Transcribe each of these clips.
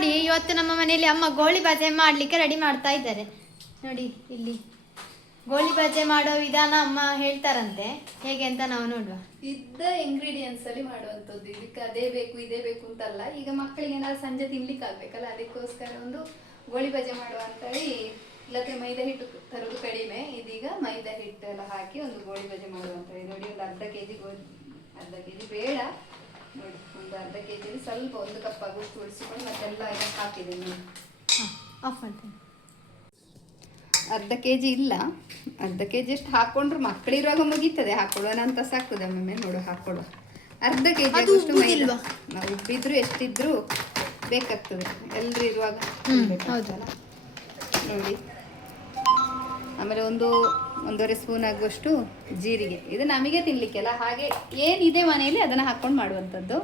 ನೋಡಿ, ಇವತ್ತು ನಮ್ಮ ಮನೆಯಲ್ಲಿ ಅಮ್ಮ ಗೋಳಿ ಬಜೆ ಮಾಡಲಿಕ್ಕೆ ರೆಡಿ ಮಾಡ್ತಾ ಇದ್ದಾರೆ. ನೋಡಿ ಇಲ್ಲಿ ಗೋಳಿ ಬಜೆ ಮಾಡೋ ವಿಧಾನ ಅಮ್ಮ ಹೇಳ್ತಾರಂತೆ, ಹೇಗೆ ಅಂತ ನಾವು ನೋಡುವ. ಇದ್ದ ಇಂಗ್ರೀಡಿಯೆಂಟ್ಸ್ ಅಲ್ಲಿ ಮಾಡುವಂಥದ್ದು, ಇದಕ್ಕೆ ಅದೇ ಬೇಕು ಇದೇ ಬೇಕು ಅಂತಲ್ಲ. ಈಗ ಮಕ್ಕಳಿಗೆ ಏನಾದ್ರು ಸಂಜೆ ತಿನ್ಲಿಕ್ಕೆ ಆಗ್ಬೇಕಲ್ಲ, ಅದಕ್ಕೋಸ್ಕರ ಒಂದು ಗೋಳಿ ಬಜೆ ಮಾಡುವ ಅಂತೇಳಿ. ಇಲ್ಲಕ್ಕೆ ಮೈದಾ ಹಿಟ್ಟು ತರೋದು ಕಡಿಮೆ, ಇದೀಗ ಮೈದಾ ಹಿಟ್ಟೆಲ್ಲ ಹಾಕಿ ಒಂದು ಗೋಳಿ ಬಜೆ ಮಾಡುವಂತ. ನೋಡಿ, ಒಂದು ಅರ್ಧ ಕೆಜಿ ಬೇಡ, ನೋಡಿ ಒಂದು ಅರ್ಧ ಕೆಜಿಲಿ ಸ್ವಲ್ಪ 1 ಕಪ್ ಆಗೋಷ್ಟು ಉಳಿಸಿಕೊಂಡು ಮತ್ತೆಲ್ಲ ಇದಕ್ಕೆ ಹಾಕಿದ್ದೀನಿ ನೋಡಿ. ಆಫ್ ಮಾಡ್ತೀನಿ. ಅರ್ಧ ಕೆಜಿ ಇಲ್ಲ, ಅರ್ಧ ಕೆಜಿ ಅಷ್ಟು ಹಾಕೊಂಡ್ರು ಮಕ್ಕಳಿರುವಾಗ ಮುಗೀತದೆ, ಹಾಕೊಳ್ಳೋಣ ಅಂತ ಸಾಕ್ತದೆ ಒಮ್ಮೊಮ್ಮೆ. ನೋಡು ಹಾಕೊಳ್ಳುವ ಅರ್ಧ ಕೆಜಿ ಆಗೋಷ್ಟು ಮೈದಾ. ನಾವು ಉಬ್ಬಿದ್ರು ಎಷ್ಟಿದ್ರು ಬೇಕಾಗ್ತದೆ, ಎಲ್ರು ಇರುವಾಗ ಹೌದಲ್ಲ. ನೋಡಿ, ಆಮೇಲೆ 1.5 ಸ್ಪೂನ್ ಆಗುವಷ್ಟು ಜೀರಿಗೆ. ಇದು ನಮಗೆ ತಿನ್ಲಿಕ್ಕೆಲ್ಲ, ಹಾಗೆ ಏನಿದೆ ಮನೆಯಲ್ಲಿ ಅದನ್ನು ಹಾಕ್ಕೊಂಡು ಮಾಡುವಂಥದ್ದು.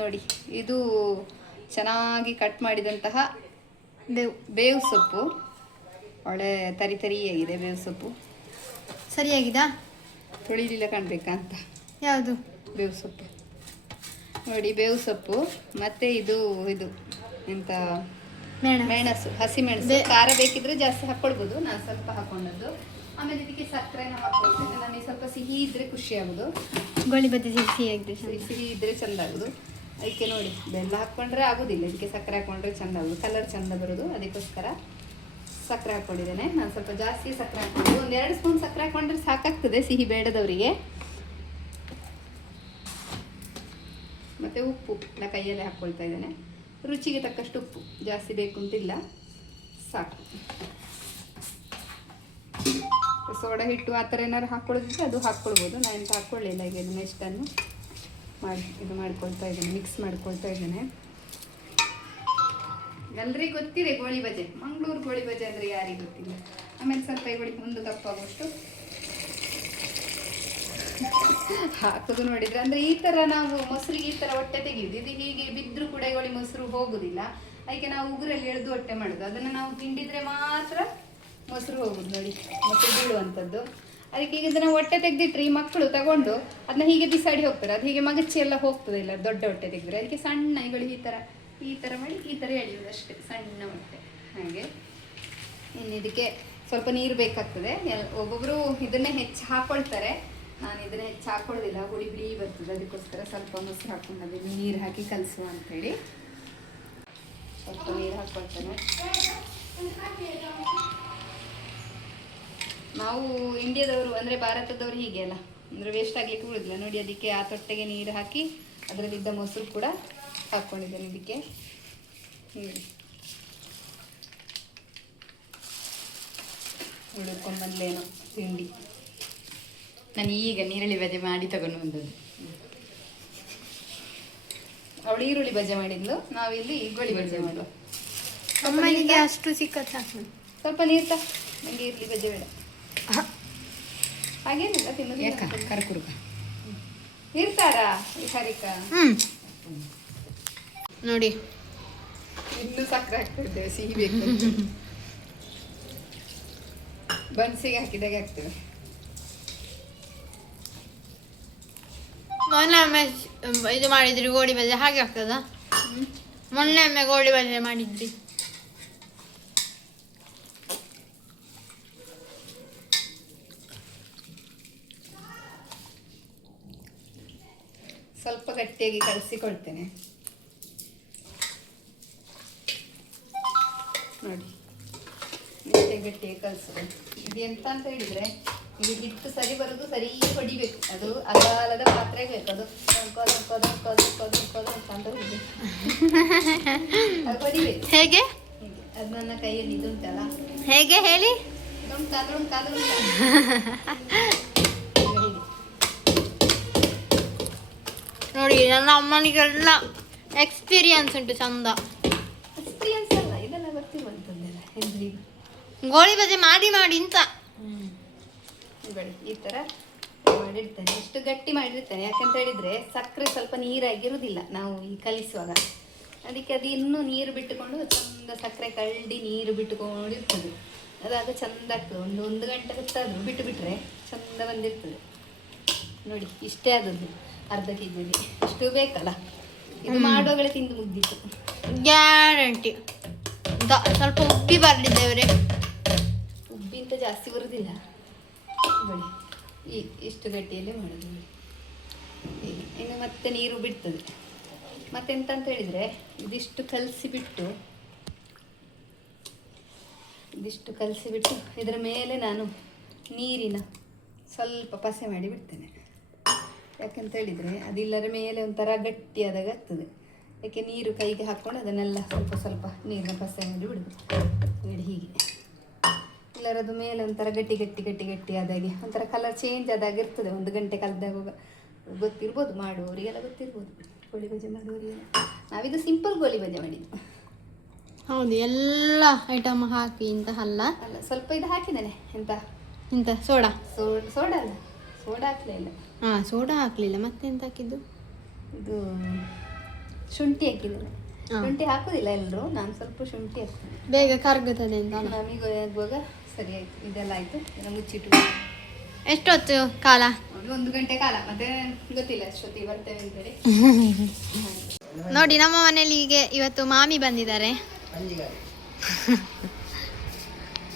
ನೋಡಿ, ಇದು ಚೆನ್ನಾಗಿ ಕಟ್ ಮಾಡಿದಂತಹ ಬೇವು ಸೊಪ್ಪು. ಒಳ್ಳೆ ತರಿಯಾಗಿದೆ ಬೇವು ಸೊಪ್ಪು. ಸರಿಯಾಗಿದಾ? ತೊಳಿಲಿಲ್ಲ ಕಾಣಬೇಕಾ ಅಂತ. ಯಾವುದು? ಬೇವು ಸೊಪ್ಪು. ನೋಡಿ, ಬೇವು ಸೊಪ್ಪು ಮತ್ತೆ ಇದು ಎಂತ ಮೆಣಸು, ಹಸಿ ಮೆಣಸು. ಖಾರ ಬೇಕಿದ್ರೆ ಜಾಸ್ತಿ ಹಾಕೊಳ್ಬೋದು, ನಾನು ಸ್ವಲ್ಪ ಹಾಕೊಂಡದ್ದು. ಆಮೇಲೆ ಇದಕ್ಕೆ ಸಕ್ಕರೆನ ಹಾಕೊಳ್ತೇನೆ. ನನಗೆ ಸ್ವಲ್ಪ ಸಿಹಿ ಇದ್ರೆ ಖುಷಿ ಆಗುದು. ಗೋಳಿ ಬಜೆ ಸಿಹಿ ಇದ್ರೆ ಚಂದ ಆಗುದು. ಅದಕ್ಕೆ ನೋಡಿ, ಬೆಲ್ಲ ಹಾಕೊಂಡ್ರೆ ಆಗುದಿಲ್ಲ, ಇದಕ್ಕೆ ಸಕ್ಕರೆ ಹಾಕೊಂಡ್ರೆ ಚಂದ ಆಗುದು, ಕಲರ್ ಚಂದ ಬರುದು. ಅದಕ್ಕೋಸ್ಕರ ಸಕ್ಕರೆ ಹಾಕೊಂಡಿದ್ದೇನೆ. ನಾನು ಸ್ವಲ್ಪ ಜಾಸ್ತಿ ಸಕ್ಕರೆ ಹಾಕೊಂಡು 1-2 ಸ್ಪೂನ್ ಸಕ್ಕರೆ ಹಾಕೊಂಡ್ರೆ ಸಾಕಾಗ್ತದೆ ಸಿಹಿ ಬೇಡದವರಿಗೆ. ಮತ್ತೆ ಉಪ್ಪು ನಾ ಕೈಯಲ್ಲೇ ಹಾಕ್ಕೊಳ್ತಾ ಇದ್ದೇನೆ. ರುಚಿಗೆ ತಕ್ಕಷ್ಟು ಉಪ್ಪು, ಜಾಸ್ತಿ ಬೇಕು ಅಂತಿಲ್ಲ, ಸಾಕು. ಸೋಡಾ ಹಿಟ್ಟು ಆ ಥರ ಏನಾದ್ರು ಹಾಕ್ಕೊಳ್ಳೋದಿದ್ರೆ ಅದು ಹಾಕ್ಕೊಳ್ಬೋದು. ನಾನು ಎಂತ ಹಾಕ್ಕೊಳ್ಳಿಲ್ಲ. ಈಗ ಇದನ್ನ ಇಷ್ಟನ್ನು ಮಾಡ್ಕೊಳ್ತಾ ಇದ್ದೇನೆ, ಮಿಕ್ಸ್ ಮಾಡ್ಕೊಳ್ತಾ ಇದ್ದೇನೆ. ಎಲ್ರಿಗೂ ಗೊತ್ತಿದೆ ಗೋಳಿ ಬಜೆ, ಮಂಗಳೂರು ಗೋಳಿ ಬಜೆ ಅಂದರೆ ಯಾರಿಗೂ ಗೊತ್ತಿಲ್ಲ. ಆಮೇಲೆ ಸ್ವಲ್ಪ ಈರುಳ್ಳಿ 1 ಕಪ್ ಆಗುವಷ್ಟು ಹಾಕೋದು. ನೋಡಿದ್ರೆ ಅಂದ್ರೆ ಈ ತರ ನಾವು ಮೊಸರಿಗೆ ಈ ತರ ಹೊಟ್ಟೆ ತೆಗೆಯುದು. ಇದು ಹೀಗೆ ಬಿದ್ದರೂ ಕೂಡ ಈರುಳ್ಳಿ ಮೊಸರು ಹೋಗುದಿಲ್ಲ, ಅದಕ್ಕೆ ನಾವು ಉಗುರಲ್ಲಿ ಎಳೆದು ಹೊಟ್ಟೆ ಮಾಡುದು. ಅದನ್ನು ನಾವು ಹಿಂಡಿದ್ರೆ ಮಾತ್ರ ಮೊಸರು ಹೋಗುದು. ನೋಡಿ, ಮೊಸರು ಬೀಳುವಂಥದ್ದು. ಅದಕ್ಕೆ ಈಗ ಇದನ್ನ ಹೊಟ್ಟೆ ತೆಗೆದಿಟ್ರೆ ಈ ಮಕ್ಕಳು ತಗೊಂಡು ಅದನ್ನ ಹೀಗೆ ಬಿಸಾಡಿ ಹೋಗ್ತಾರೆ. ಅದು ಹೀಗೆ ಮಗಚಿ ಎಲ್ಲ ಹೋಗ್ತದೆ ಇಲ್ಲ, ದೊಡ್ಡ ಹೊಟ್ಟೆ ತೆಗೆದ್ರೆ. ಅದಕ್ಕೆ ಸಣ್ಣ ಈಗಳು ಈ ಥರ ಮಾಡಿ ಈ ಥರ ಎಳೆಯುವುದು ಅಷ್ಟೇ, ಸಣ್ಣ ಹೊಟ್ಟೆ ಹಾಗೆ. ಇನ್ನು ಇದಕ್ಕೆ ಸ್ವಲ್ಪ ನೀರು ಬೇಕಾಗ್ತದೆ. ಒಬ್ಬೊಬ್ಬರು ಇದನ್ನೇ ಹೆಚ್ಚು ಹಾಕೊಳ್ತಾರೆ, ನಾನು ಇದನ್ನ ಹೆಚ್ಚು ಹಾಕೊಳ್ಳೋದಿಲ್ಲ, ಹುಳಿ ಬರ್ತದೆ. ಅದಕ್ಕೋಸ್ಕರ ಸ್ವಲ್ಪ ಮೊಸರು ಹಾಕೊಂಡು ಅದನ್ನು ನೀರು ಹಾಕಿ ಕಲಸುವ ಅಂಥೇಳಿ ಸ್ವಲ್ಪ ನೀರು ಹಾಕ್ಕೊಳ್ತೇನೆ. ನಾವು ಇಂಡಿಯಾದವರು ಅಂದರೆ ಭಾರತದವರು ಹೀಗೆ ಅಲ್ಲ, ಅಂದರೆ ವೇಸ್ಟ್ ಆಗಲಿಕ್ಕೆ ಉಳಿದಿಲ್ಲ. ನೋಡಿ, ಅದಕ್ಕೆ ಆ ತೊಟ್ಟೆಗೆ ನೀರು ಹಾಕಿ ಅದರಲ್ಲಿದ್ದ ಮೊಸರು ಕೂಡ ಹಾಕ್ಕೊಂಡಿದ್ದೇನೆ ಇದಕ್ಕೆ. ಹುಡುಕೊಂಬಂದ್ಲೇನೋ ತಿಂಡಿ. ನಾನು ಈಗ ನೀರುಳ್ಳಿ ಬಜೆ ಮಾಡಿ ತಗೊಂಡು ಬಂದದ್ದು. ಅವಳು ಈರುಳ್ಳಿ ಬಜೆ ಮಾಡಿದ್ಲು, ನಾವಿಲ್ಲಿ ಗೋಳಿ ಬಜೆ ಮಾಡುವ. ಅಮ್ಮನಿಗೆ ಅಷ್ಟು ಸಿಕ್ಕತ್ತ. ಸ್ವಲ್ಪ ನೀರು ತ, ನನಗೆ ಈರುಳ್ಳಿ ಬಜೆ ಬೇಡ. ಹಾಗೇನಿಲ್ಲ, ತಿನ್ನೋದು ಕರ್ಕುರುಕ ಇರ್ತಾರಾ ಈ ಹರಿಕ. ನೋಡಿ, ಇನ್ನೂ ಸಕ್ಕರೆ ಹಾಕ್ತಿರ್ತೇವೆ, ಸಿಹಿ ಬೇಕು. ಬನ್ಸಿಗೆ ಹಾಕಿದಾಗೆ ಹಾಕ್ತೇವೆ. ಮೊನ್ನೆ ಇದು ಮಾಡಿದ್ರಿ ಗೋಳಿ ಬಜೆ, ಹಾಗೆ ಆಗ್ತದ? ಮೊನ್ನೆ ಗೋಳಿ ಬಜೆ ಮಾಡಿದ್ರಿ. ಸ್ವಲ್ಪ ಗಟ್ಟಿಯಾಗಿ ಕಲಸಿಕೊಳ್ತೇನೆ. ನೋಡಿ, ಗಟ್ಟಿಯಾಗಿ ಕಲಸೋದು. ಇದು ಎಂತ ಅಂತ ಹೇಳಿದ್ರೆ, ಇದು ಹಿಟ್ಟು ಸರಿ ಬರೋದು, ಸರಿ ಹೊಡಿಬೇಕು. ಅದು ಅಗಾಲದ ಪಾತ್ರೆ ಬೇಕು. ಅದು ಹೊಡಿಬೇಕು. ಹೇಗೆ? ಅದು ನನ್ನ ಕೈಯಲ್ಲಿ ಇದುಂಟಲ್ಲ, ಹೇಗೆ ಹೇಳಿ? ನೋಡಿ, ನನ್ನ ಅಮ್ಮನಿಗೆಲ್ಲ ಎಕ್ಸ್ಪೀರಿಯನ್ಸ್ ಉಂಟು, ಚಂದ. ಎಕ್ಸ್ಪೀರಿಯನ್ಸ್ ಅಲ್ಲ, ಇದೆಲ್ಲ ಗೊತ್ತಿರುವಂಥದ್ದೆಲ್ಲ ಎಲ್ರಿಗೂ. ಗೋಳಿ ಬಜೆ ಮಾಡಿ ಅಂತ ಈ ಥರ ಮಾಡಿರ್ತೇನೆ. ಇಷ್ಟು ಗಟ್ಟಿ ಮಾಡಿರ್ತೇನೆ, ಯಾಕಂತ ಹೇಳಿದ್ರೆ ಸಕ್ಕರೆ ಸ್ವಲ್ಪ ನೀರಾಗಿರುವುದಿಲ್ಲ ನಾವು ಈ ಕಲಿಸುವಾಗ. ಅದಕ್ಕೆ ಅದು ಇನ್ನೂ ನೀರು ಬಿಟ್ಟುಕೊಂಡು ಚಂದ ಸಕ್ಕರೆ ಕಳ್ಳಿ ನೀರು ಬಿಟ್ಟುಕೊಂಡಿರ್ತದೆ. ಅದಾಗ ಚಂದ ಆಗ್ತದೆ. ಒಂದು ಗಂಟೆ ಹೊತ್ತಾದರೂ ಬಿಟ್ಟು ಬಿಟ್ಟರೆ ಚಂದ ಬಂದಿರ್ತದೆ. ನೋಡಿ, ಇಷ್ಟೇ ಆದದ್ದು ಅರ್ಧ ಕೆಜಿಯಲ್ಲಿ. ಇಷ್ಟು ಬೇಕಲ್ಲ, ಇದು ಮಾಡುವಾಗಲೇ ತಿಂದು ಮುಗ್ದಿತ್ತು. ಗ್ಯಾರಂಟಿ. ಸ್ವಲ್ಪ ಉಬ್ಬಿ ಬರಲಿ ದೇವ್ರೆ. ಉಬ್ಬಿ ಅಂತ ಜಾಸ್ತಿ ಬರುದಿಲ್ಲ ನೋಡಿ, ಇಷ್ಟು ಗಟ್ಟಿಯಲ್ಲೇ ಮಾಡೋದು. ಇನ್ನು ಮತ್ತೆ ನೀರು ಬಿಡ್ತದೆ. ಮತ್ತೆಂತ ಅಂತ ಹೇಳಿದರೆ ಇದಿಷ್ಟು ಕಲಸಿಬಿಟ್ಟು ಇದರ ಮೇಲೆ ನಾನು ನೀರಿನ ಸ್ವಲ್ಪ ಪಸೆ ಮಾಡಿ ಬಿಡ್ತೇನೆ. ಯಾಕಂತ ಹೇಳಿದರೆ ಅದಿಲ್ಲರ ಮೇಲೆ ಒಂಥರ ಗಟ್ಟಿಯಾದಾಗ ಆಗ್ತದೆ. ಯಾಕೆ ನೀರು ಕೈಗೆ ಹಾಕ್ಕೊಂಡು ಅದನ್ನೆಲ್ಲ ಸ್ವಲ್ಪ ನೀರಿನ ಪಸೆ ಮಾಡಿ ಬಿಡುದು ನೋಡಿ ಹೀಗೆ. ಇಲ್ಲರದು ಮೇಲೆ ಒಂಥರ ಗಟ್ಟಿ ಆದಾಗೆ ಒಂಥರ ಕಲರ್ ಚೇಂಜ್ ಆದಾಗ ಇರ್ತದೆ. 1 ಗಂಟೆ ಕಳೆದಾಗ ಗೊತ್ತಿರ್ಬೋದು, ಮಾಡುವವರಿಗೆಲ್ಲ ಗೊತ್ತಿರ್ಬೋದು. ಗೋಳಿ ಬಜೆ ಮಾಡುವವರಿಗೆಲ್ಲ. ನಾವಿದು ಸಿಂಪಲ್ ಗೋಳಿ ಬಜೆ ಮಾಡಿದ್ದು. ಹೌದು, ಎಲ್ಲ ಐಟಮ್ ಹಾಕಿ ಇಂತ ಅಲ್ಲ ಸ್ವಲ್ಪ ಇದು ಹಾಕಿದ್ದೇನೆ. ಇಂತ ಸೋಡಾ ಅಲ್ಲ, ಸೋಡಾ ಹಾಕ್ಲೇ ಇಲ್ಲ. ಸೋಡಾ ಹಾಕ್ಲಿಲ್ಲ. ಮತ್ತೆ ಎಂತ ಹಾಕಿದ್ದು? ಇದು ಶುಂಠಿ ಹಾಕಿದ್ದೇನೆ. ಶುಂಠಿ ಹಾಕುದಿಲ್ಲ ಎಲ್ಲರೂ, ನಾನು ಸ್ವಲ್ಪ ಶುಂಠಿ ಹಾಕ್ತೇನೆ. ಬೇಗ ಕರಗುತ್ತದೆ ಅಂತ. ನಮಗೆ ಆಗುವಾಗ ಸರಿ ಆಯ್ತು. ಇದೆಲ್ಲ ಆಯ್ತು. ಇದನ್ನು ಮುಚ್ಚಿಟ್ಟು ಎಷ್ಟೊತ್ತು ಕಾಲ? 1 ಗಂಟೆ ಕಾಲ. ಮತ್ತೆ ಗೊತ್ತಿಲ್ಲ ಎಷ್ಟೊತ್ತಿಗೆ ಬರ್ತೇವೆ ಅಂತೇಳಿ. ನೋಡಿ, ನಮ್ಮ ಮನೇಲಿ ಹೀಗೆ ಇವತ್ತು ಮಾಮಿ ಬಂದಿದ್ದಾರೆ.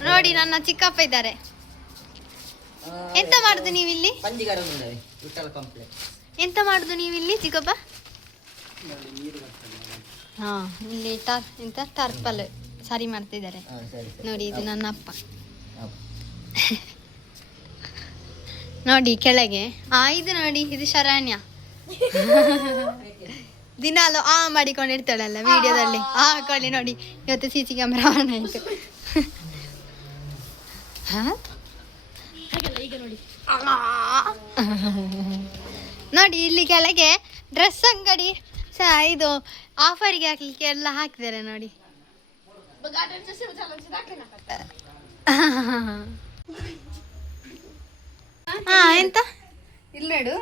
ನೋಡಿ, ನನ್ನ ಚಿಕ್ಕಪ್ಪ ಇದ್ದಾರೆ. ಎಂತ ಮಾಡುದು ನೀವಿಲ್ಲಿ? ಎಂತ ಮಾಡುದು ನೀವಿಲ್ಲಿ ಚಿಕ್ಕಪ್ಪ? ಇಲ್ಲಿ ಟರ್ಪಲ್ ಸರಿ ಮಾಡ್ತಿದ್ದಾರೆ. ನೋಡಿ, ಇದು ನನ್ನ ಅಪ್ಪ. ನೋಡಿ ಕೆಳಗೆ. ಇದು ನೋಡಿ, ಇದು ಶರಣ್ಯ. ದಿನಾಲು ಮಾಡಿಕೊಂಡಿರ್ತಾಳಲ್ಲ ವಿಡಿಯೋದಲ್ಲಿ. ಹಾಕೊಳ್ಳಿ ನೋಡಿ, ಇವತ್ತು CC ಕ್ಯಾಮೆರಾ ಆನ್ ಆಯ್ತು. ನೋಡಿ, ಇಲ್ಲಿ ಕೆಳಗೆ ಡ್ರೆಸ್ ಅಂಗಡಿ ಇದು ಆಫರ್ಗೆ ಹಾಕ್ಲಿಕ್ಕೆ ಎಲ್ಲ ಹಾಕಿದ್ದಾರೆ ನೋಡಿ. ಎಂತ ಇಲ್ಲೇಡು,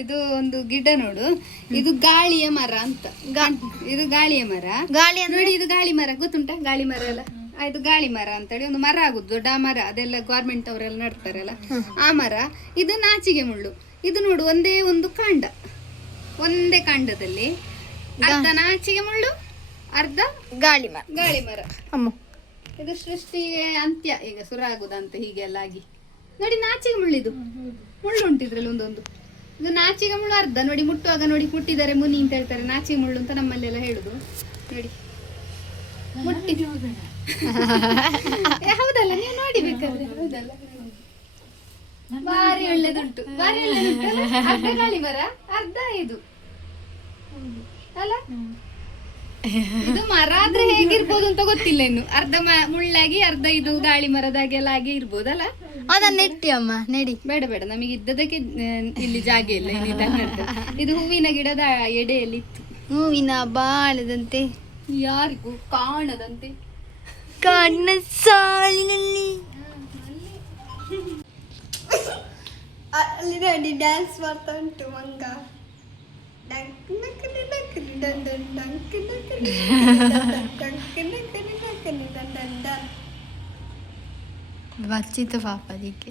ಇದು ಒಂದು ಗಿಡ ನೋಡು. ಇದು ಗಾಳಿಯ ಮರ ಅಂತ. ಇದು ಗಾಳಿಯ ಮರ. ಗಾಳಿ ನೋಡಿ, ಇದು ಗಾಳಿ ಮರ ಗೊತ್ತುಂಟ? ಗಾಳಿ ಮರ ಅಲ್ಲ, ಇದು ಗಾಳಿ ಮರ ಅಂತೇಳಿ ಒಂದು ಮರ ಆಗುದು, ದೊಡ್ಡ ಮರ. ಅದೆಲ್ಲ ಗೌರ್ಮೆಂಟ್ ಅವರೆಲ್ಲ ನಡ್ತಾರಲ್ಲ ಆ ಮರ. ಇದು ನಾಚಿಗೆ ಮುಳ್ಳು. ಇದು ನೋಡು, ಒಂದೇ ಒಂದು ಕಾಂಡ, ಒಂದೇ ಕಾಂಡದಲ್ಲಿ ಅರ್ಧ ನಾಚಿಗೆ ಮುಳ್ಳು, ಅರ್ಧ ಗಾಳಿ ಮರ. ಇದು ಸೃಷ್ಟಿಗೆ ಅಂತ್ಯ ಈಗ ಶುರು ಆಗುದಂತ ಹೀಗೆಲ್ಲ ಆಗಿ. ನೋಡಿ, ನಾಚಿಗೆ ಮುಳ್ಳಿದು ಮುಳ್ಳು ಉಂಟಿದ್ರಲ್ಲಿ ಒಂದೊಂದು. ಇದು ನಾಚಿಗೆ ಮುಳ್ಳು ಅರ್ಧ ನೋಡಿ. ಮುಟ್ಟುವಾಗ ನೋಡಿ, ಮುಟ್ಟಿದ್ದಾರೆ ಮುನಿ ಅಂತ ಹೇಳ್ತಾರೆ. ನಾಚಿಗೆ ಮುಳ್ಳು ಅಂತ ನಮ್ಮಲ್ಲೆಲ್ಲ ಹೇಳುದು. ನೋಡಿ, ಮುಟ್ಟಿ ಹೌದಲ್ಲ, ನೀವು ನೋಡಿ ಬೇಕಾದ್ರೆ. ಹೌದಲ್ಲ, ಭಾರಿ ಒಳ್ಳೆದುಂಟು, ಭಾರಿ ಒಳ್ಳೆದುಂಟು. ಅರ್ಧ ಗಾಳಿ ಮರ, ಅರ್ಧ ಇದು ಅಲ್ಲ. ಇದು ಮರ ಆದ್ರೆ ಹೇಗಿರ್ಬೋದು ಅಂತ ಗೊತ್ತಿಲ್ಲ ಇನ್ನು. ಅರ್ಧ ಮುಳ್ಳಾಗಿ ಅರ್ಧ ಇದು ಗಾಳಿ ಮರದಾಗೆಲ್ಲ ಆಗಿ ಇರ್ಬೋದಲ್ಲ. ಅದನ್ನ ನೆಟ್ಟಿ ಅಮ್ಮ ನೆಡಿ. ಬೇಡ ನಮಗೆ ಇದ್ದದಕ್ಕೆ ಇಲ್ಲಿ ಜಾಗ ಇಲ್ಲ. ಇದು ಹೂವಿನ ಗಿಡದ ಎಡೆಯಲ್ಲಿ ಇತ್ತು. ಹೂವಿನ ಬಾಳದಂತೆ, ಯಾರಿಗೂ ಕಾಣದಂತೆ, ಕಣ್ಣ ಸಾಲಿನಲ್ಲಿ. ಅಲ್ಲಿ ನೋಡಿ, ಡ್ಯಾನ್ಸ್ ಮಾಡ್ತಾ ಉಂಟು ಮಂಗ. ಬಚ್ಚಿತ್ತು ಪಾಪ ಅದಕ್ಕೆ.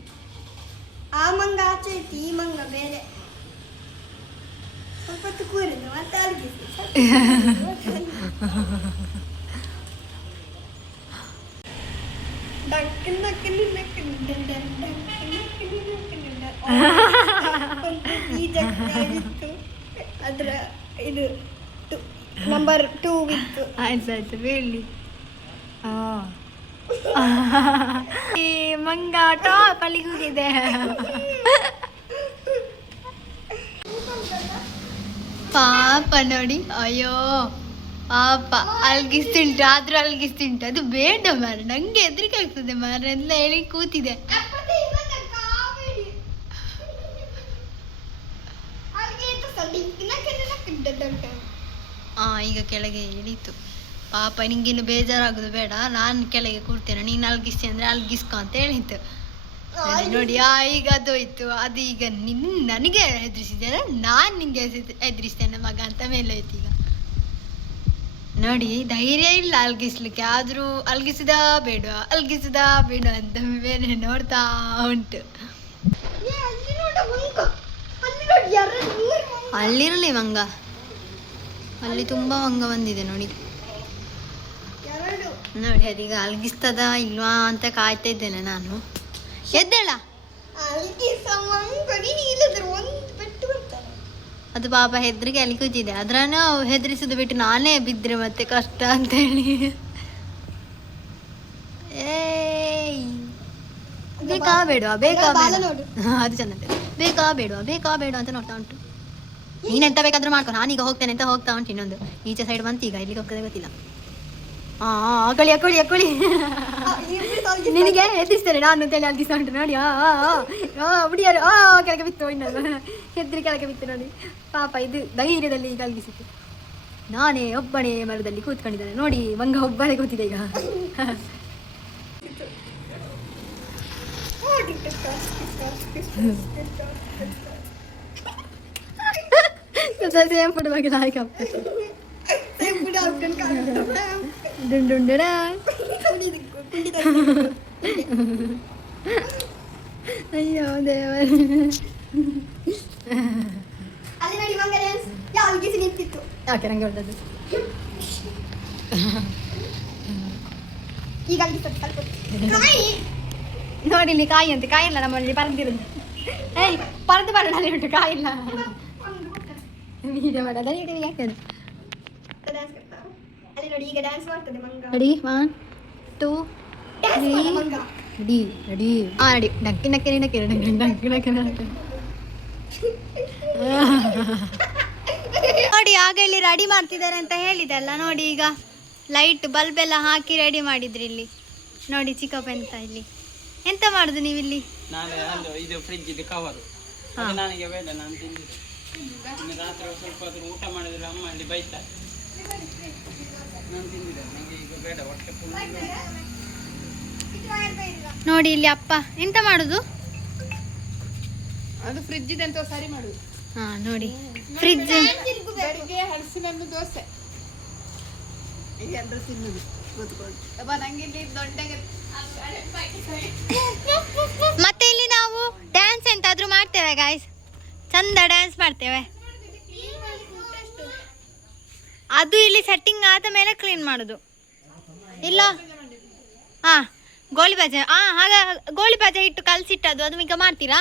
ಆ ಮಂಗ ಆಚೆ ಇತ್ತು, ಈ ಮಂಗ ಬೇರೆ. ಸ್ವಲ್ಪ ಕೂರಿದ್ದು ಮತ್ತೆ ಅಲ್ಗಿತ್ತು. ಅದ್ರ ಇದು ನಂಬರ್ 2 ಇತ್ತು. ಆಯ್ತು ಬೇಳಿ. ಈ ಮಂಗ ಟಾಪ್ ಅಲ್ಲಿ ಹೋಗಿದೆ. ಪಾಪ ನೋಡಿ, ಅಯ್ಯೋ ಪಾಪ ಅಲ್ಗಿಸ್ತಿಂಟು. ಆದ್ರೂ ಅಲ್ಗಿಸ್ತಿಂಟು. ಅದು ಬೇಡ ಮಾರ, ನಂಗೆ ಹೆದರಿಕೆ ಆಗ್ತದೆ ಮಾರ ಎಲ್ಲ ಹೇಳಿ ಕೂತಿದೆ. ಈಗ ಕೆಳಗೆ ಇಳೀತು. ಪಾಪ ನಿಂಗಿನ್ನು ಬೇಜಾರಾಗೋದು ಬೇಡ, ನಾನು ಕೆಳಗೆ ಕೂರ್ತೇನೆ, ನೀನು ಅಲ್ಗಿಸ್ತಿ ಅಂದ್ರೆ ಅಲ್ಗಿಸ್ಕೊ ಅಂತ ಹೇಳಿತ್ತು. ನೋಡಿ, ಈಗ ಅದು ಹೋಯ್ತು. ಅದು ಈಗ ನನಗೆ ಹೆದರಿಸಿದ್ದೇನೆ, ನಾನು ನಿಂಗೆ ಹೆದರಿಸ್ತೇನೆ ಮಗ ಅಂತ ಮೇಲೆ ಹೋಯ್ತು. ಈಗ ನೋಡಿ, ಧೈರ್ಯ ಇಲ್ಲ ಅಲ್ಗಿಸ್ಲಿಕ್ಕೆ. ಆದ್ರೂ ಅಲ್ಗಿಸಿದ ಬೇಡ ಅಂತ ಬೇರೆ ನೋಡ್ತಾ ಉಂಟು. ಅಲ್ಲಿರಲಿ ಮಂಗ. ಅಲ್ಲಿ ತುಂಬ ಮಂಗ ಬಂದಿದೆ ನೋಡಿ. ನೋಡಿ ಅದೀಗ ಅಲ್ಗಿಸ್ತದ ಇಲ್ವಾ ಅಂತ ಕಾಯ್ತಾ ಇದ್ದೇನೆ ನಾನು. ಎದ್ದೇಳ. ಅದು ಪಾಪ ಹೆದ್ರಿಗೆ ಅಲ್ಲಿ ಕೂತಿದೆ. ಅದ್ರನ್ನು ಹೆದರಿಸೋದು ಬಿಟ್ಟು ನಾನೇ ಬಿದ್ದರೆ ಮತ್ತೆ ಕಷ್ಟ ಅಂತ ಹೇಳಿ. ಏಯ್ ಬೇಕಾ ಬೇಡ ಬೇಕಾ ಬೇಡ ಅದು ಚೆಂದ ಬೇಕಾ ಬೇಡ ಅಂತ ನೋಡ್ತಾ ಉಂಟು. ನೀನೆಂತ ಬೇಕಾದ್ರೂ ಮಾಡ್ಕೊ, ನಾನೀಗ ಹೋಗ್ತೇನೆ ಅಂತ ಹೋಗ್ತಾ ಉಂಟು. ಇನ್ನೊಂದು ಈಚೆ ಸೈಡ್ ಬಂತು, ಈಗ ಇಲ್ಲಿಗೆ ಹೋಗ್ತದೆ ಗೊತ್ತಿಲ್ಲ. ಅಕ್ಕಳಿ ನಿನಗೆ ಎದ್ದಿಸ್ತೇನೆ ನಾನು ಅಂತೇಳಿ ಅಲ್ದಿಸ್ತಾ ಉಂಟು ನೋಡಿ. ಹುಡಿಯಾರು ಕೆಳಗೆ ಬಿತ್ತು, ಇನ್ನೊಂದು ಹೆದ್ರಿ ಕೆಳಗೆ ಬಿತ್ತು ನೋಡಿ. ಪಾಪ ಇದು ಧೈರ್ಯದಲ್ಲಿ ಈಗ ಅಲ್ಗಿಸಿತ್ತು. ನಾನೇ ಒಬ್ಬನೇ ಮರದಲ್ಲಿ ಕೂತ್ಕೊಂಡಿದ್ದಾನೆ ನೋಡಿ. ಮಂಗ ಒಬ್ಬನೇ ಕೂತಿದೆ ಈಗ. ಸೇಮ್ ಫುಡ್ ಬಗ್ಗೆ ನಾಯಕ ಅಯ್ಯೋ ದೇವರ. ಯಾಕೆ ನಂಗೆ ಹೊಡೆದದ್ದು ನೋಡಿ ಇಲ್ಲಿ ಕಾಯಿ ಅಂತೆ. ಕಾಯಿ ಇಲ್ಲ ನಮ್ಮಲ್ಲಿ ಪರದಿರೋದು. ಏಯ್ ಪರದು ಬರೋಣ ಉಂಟು, ಕಾಯಿ ಇಲ್ಲ. ವೀಡಿಯೋ ಮಾಡೋದು ಯಾಕೆ ರೆಡಿ 1 2 3 ರೆಡಿ ಡಕ್ಕಿ ನೋಡಿ. ಆಗ ಇಲ್ಲಿ ರೆಡಿ ಮಾಡ್ತಿದ್ದಾರೆ ಅಂತ ಹೇಳಿದಲ್ಲ ನೋಡಿ. ಈಗ ಲೈಟ್ ಬಲ್ಬ್ ಎಲ್ಲ ಹಾಕಿ ರೆಡಿ ಮಾಡಿದ್ರಿ ಇಲ್ಲಿ ನೋಡಿ. ಚಿಕ್ಕಪ್ಪ ಎಂತ ಇಲ್ಲಿ ಎಂತ ಮಾಡುದು ನೀವಿಲ್ಲಿ? ಇದು ಫ್ರಿಡ್ಜ್ ಇದು ಕವರ್ ನನಗೆ ಬೇಡ, ನಾನು ತಿಂದಿದ್ದೆ. ರಾತ್ರಿ ಸ್ವಲ್ಪ ಊಟ ಮಾಡಿದ್ರೆ ಅಮ್ಮ ಅಲ್ಲಿ ಬೈತಾರೆ. ನಾನು ತಿಂದಿದ್ದೆ, ನನಗೆ ಈಗ ಬೇಡ, ಹೊಟ್ಟೆ ನೋಡಿ ಇಲ್ಲಿ ಅಪ್ಪ ಎಂತ ಮಾಡುದು? ಅದು ಫ್ರಿಡ್ಜ್ ಇದೆ ಅಂತ ಸರಿ ಮಾಡುದು. ಹಾ ನೋಡಿ ಫ್ರಿಡ್ಜ್ ಬೆಳಿಗ್ಗೆ ಹಲಸಿನ ಹಣ್ಣು ದೋಸೆ ಎಲ್ಲರೂ ತಿನ್ನುದು ಗೊತ್ತುಕೊಂಡು. ನಂಗೆ ಇಲ್ಲಿ ದೊಡ್ಡ ಮತ್ತೆ ಇಲ್ಲಿ ನಾವು ಡ್ಯಾನ್ಸ್ ಎಂತಾದ್ರೂ ಮಾಡ್ತೇವೆ ಗಾಯ್ಸ್, ಚಂದ ಡ್ಯಾನ್ಸ್ ಮಾಡ್ತೇವೆ. ಅದು ಇಲ್ಲಿ ಸೆಟ್ಟಿಂಗ್ ಆದ ಮೇಲೆ ಕ್ಲೀನ್ ಮಾಡುದು ಇಲ್ಲ. ಹಾ ಗೋಳಿ ಬಜೆ, ಹಾಗ ಗೋಳಿ ಬಜೆ ಇಟ್ಟು ಕಲಸಿಟ್ಟದು ಅದು ಈಗ ಮಾಡ್ತೀರಾ?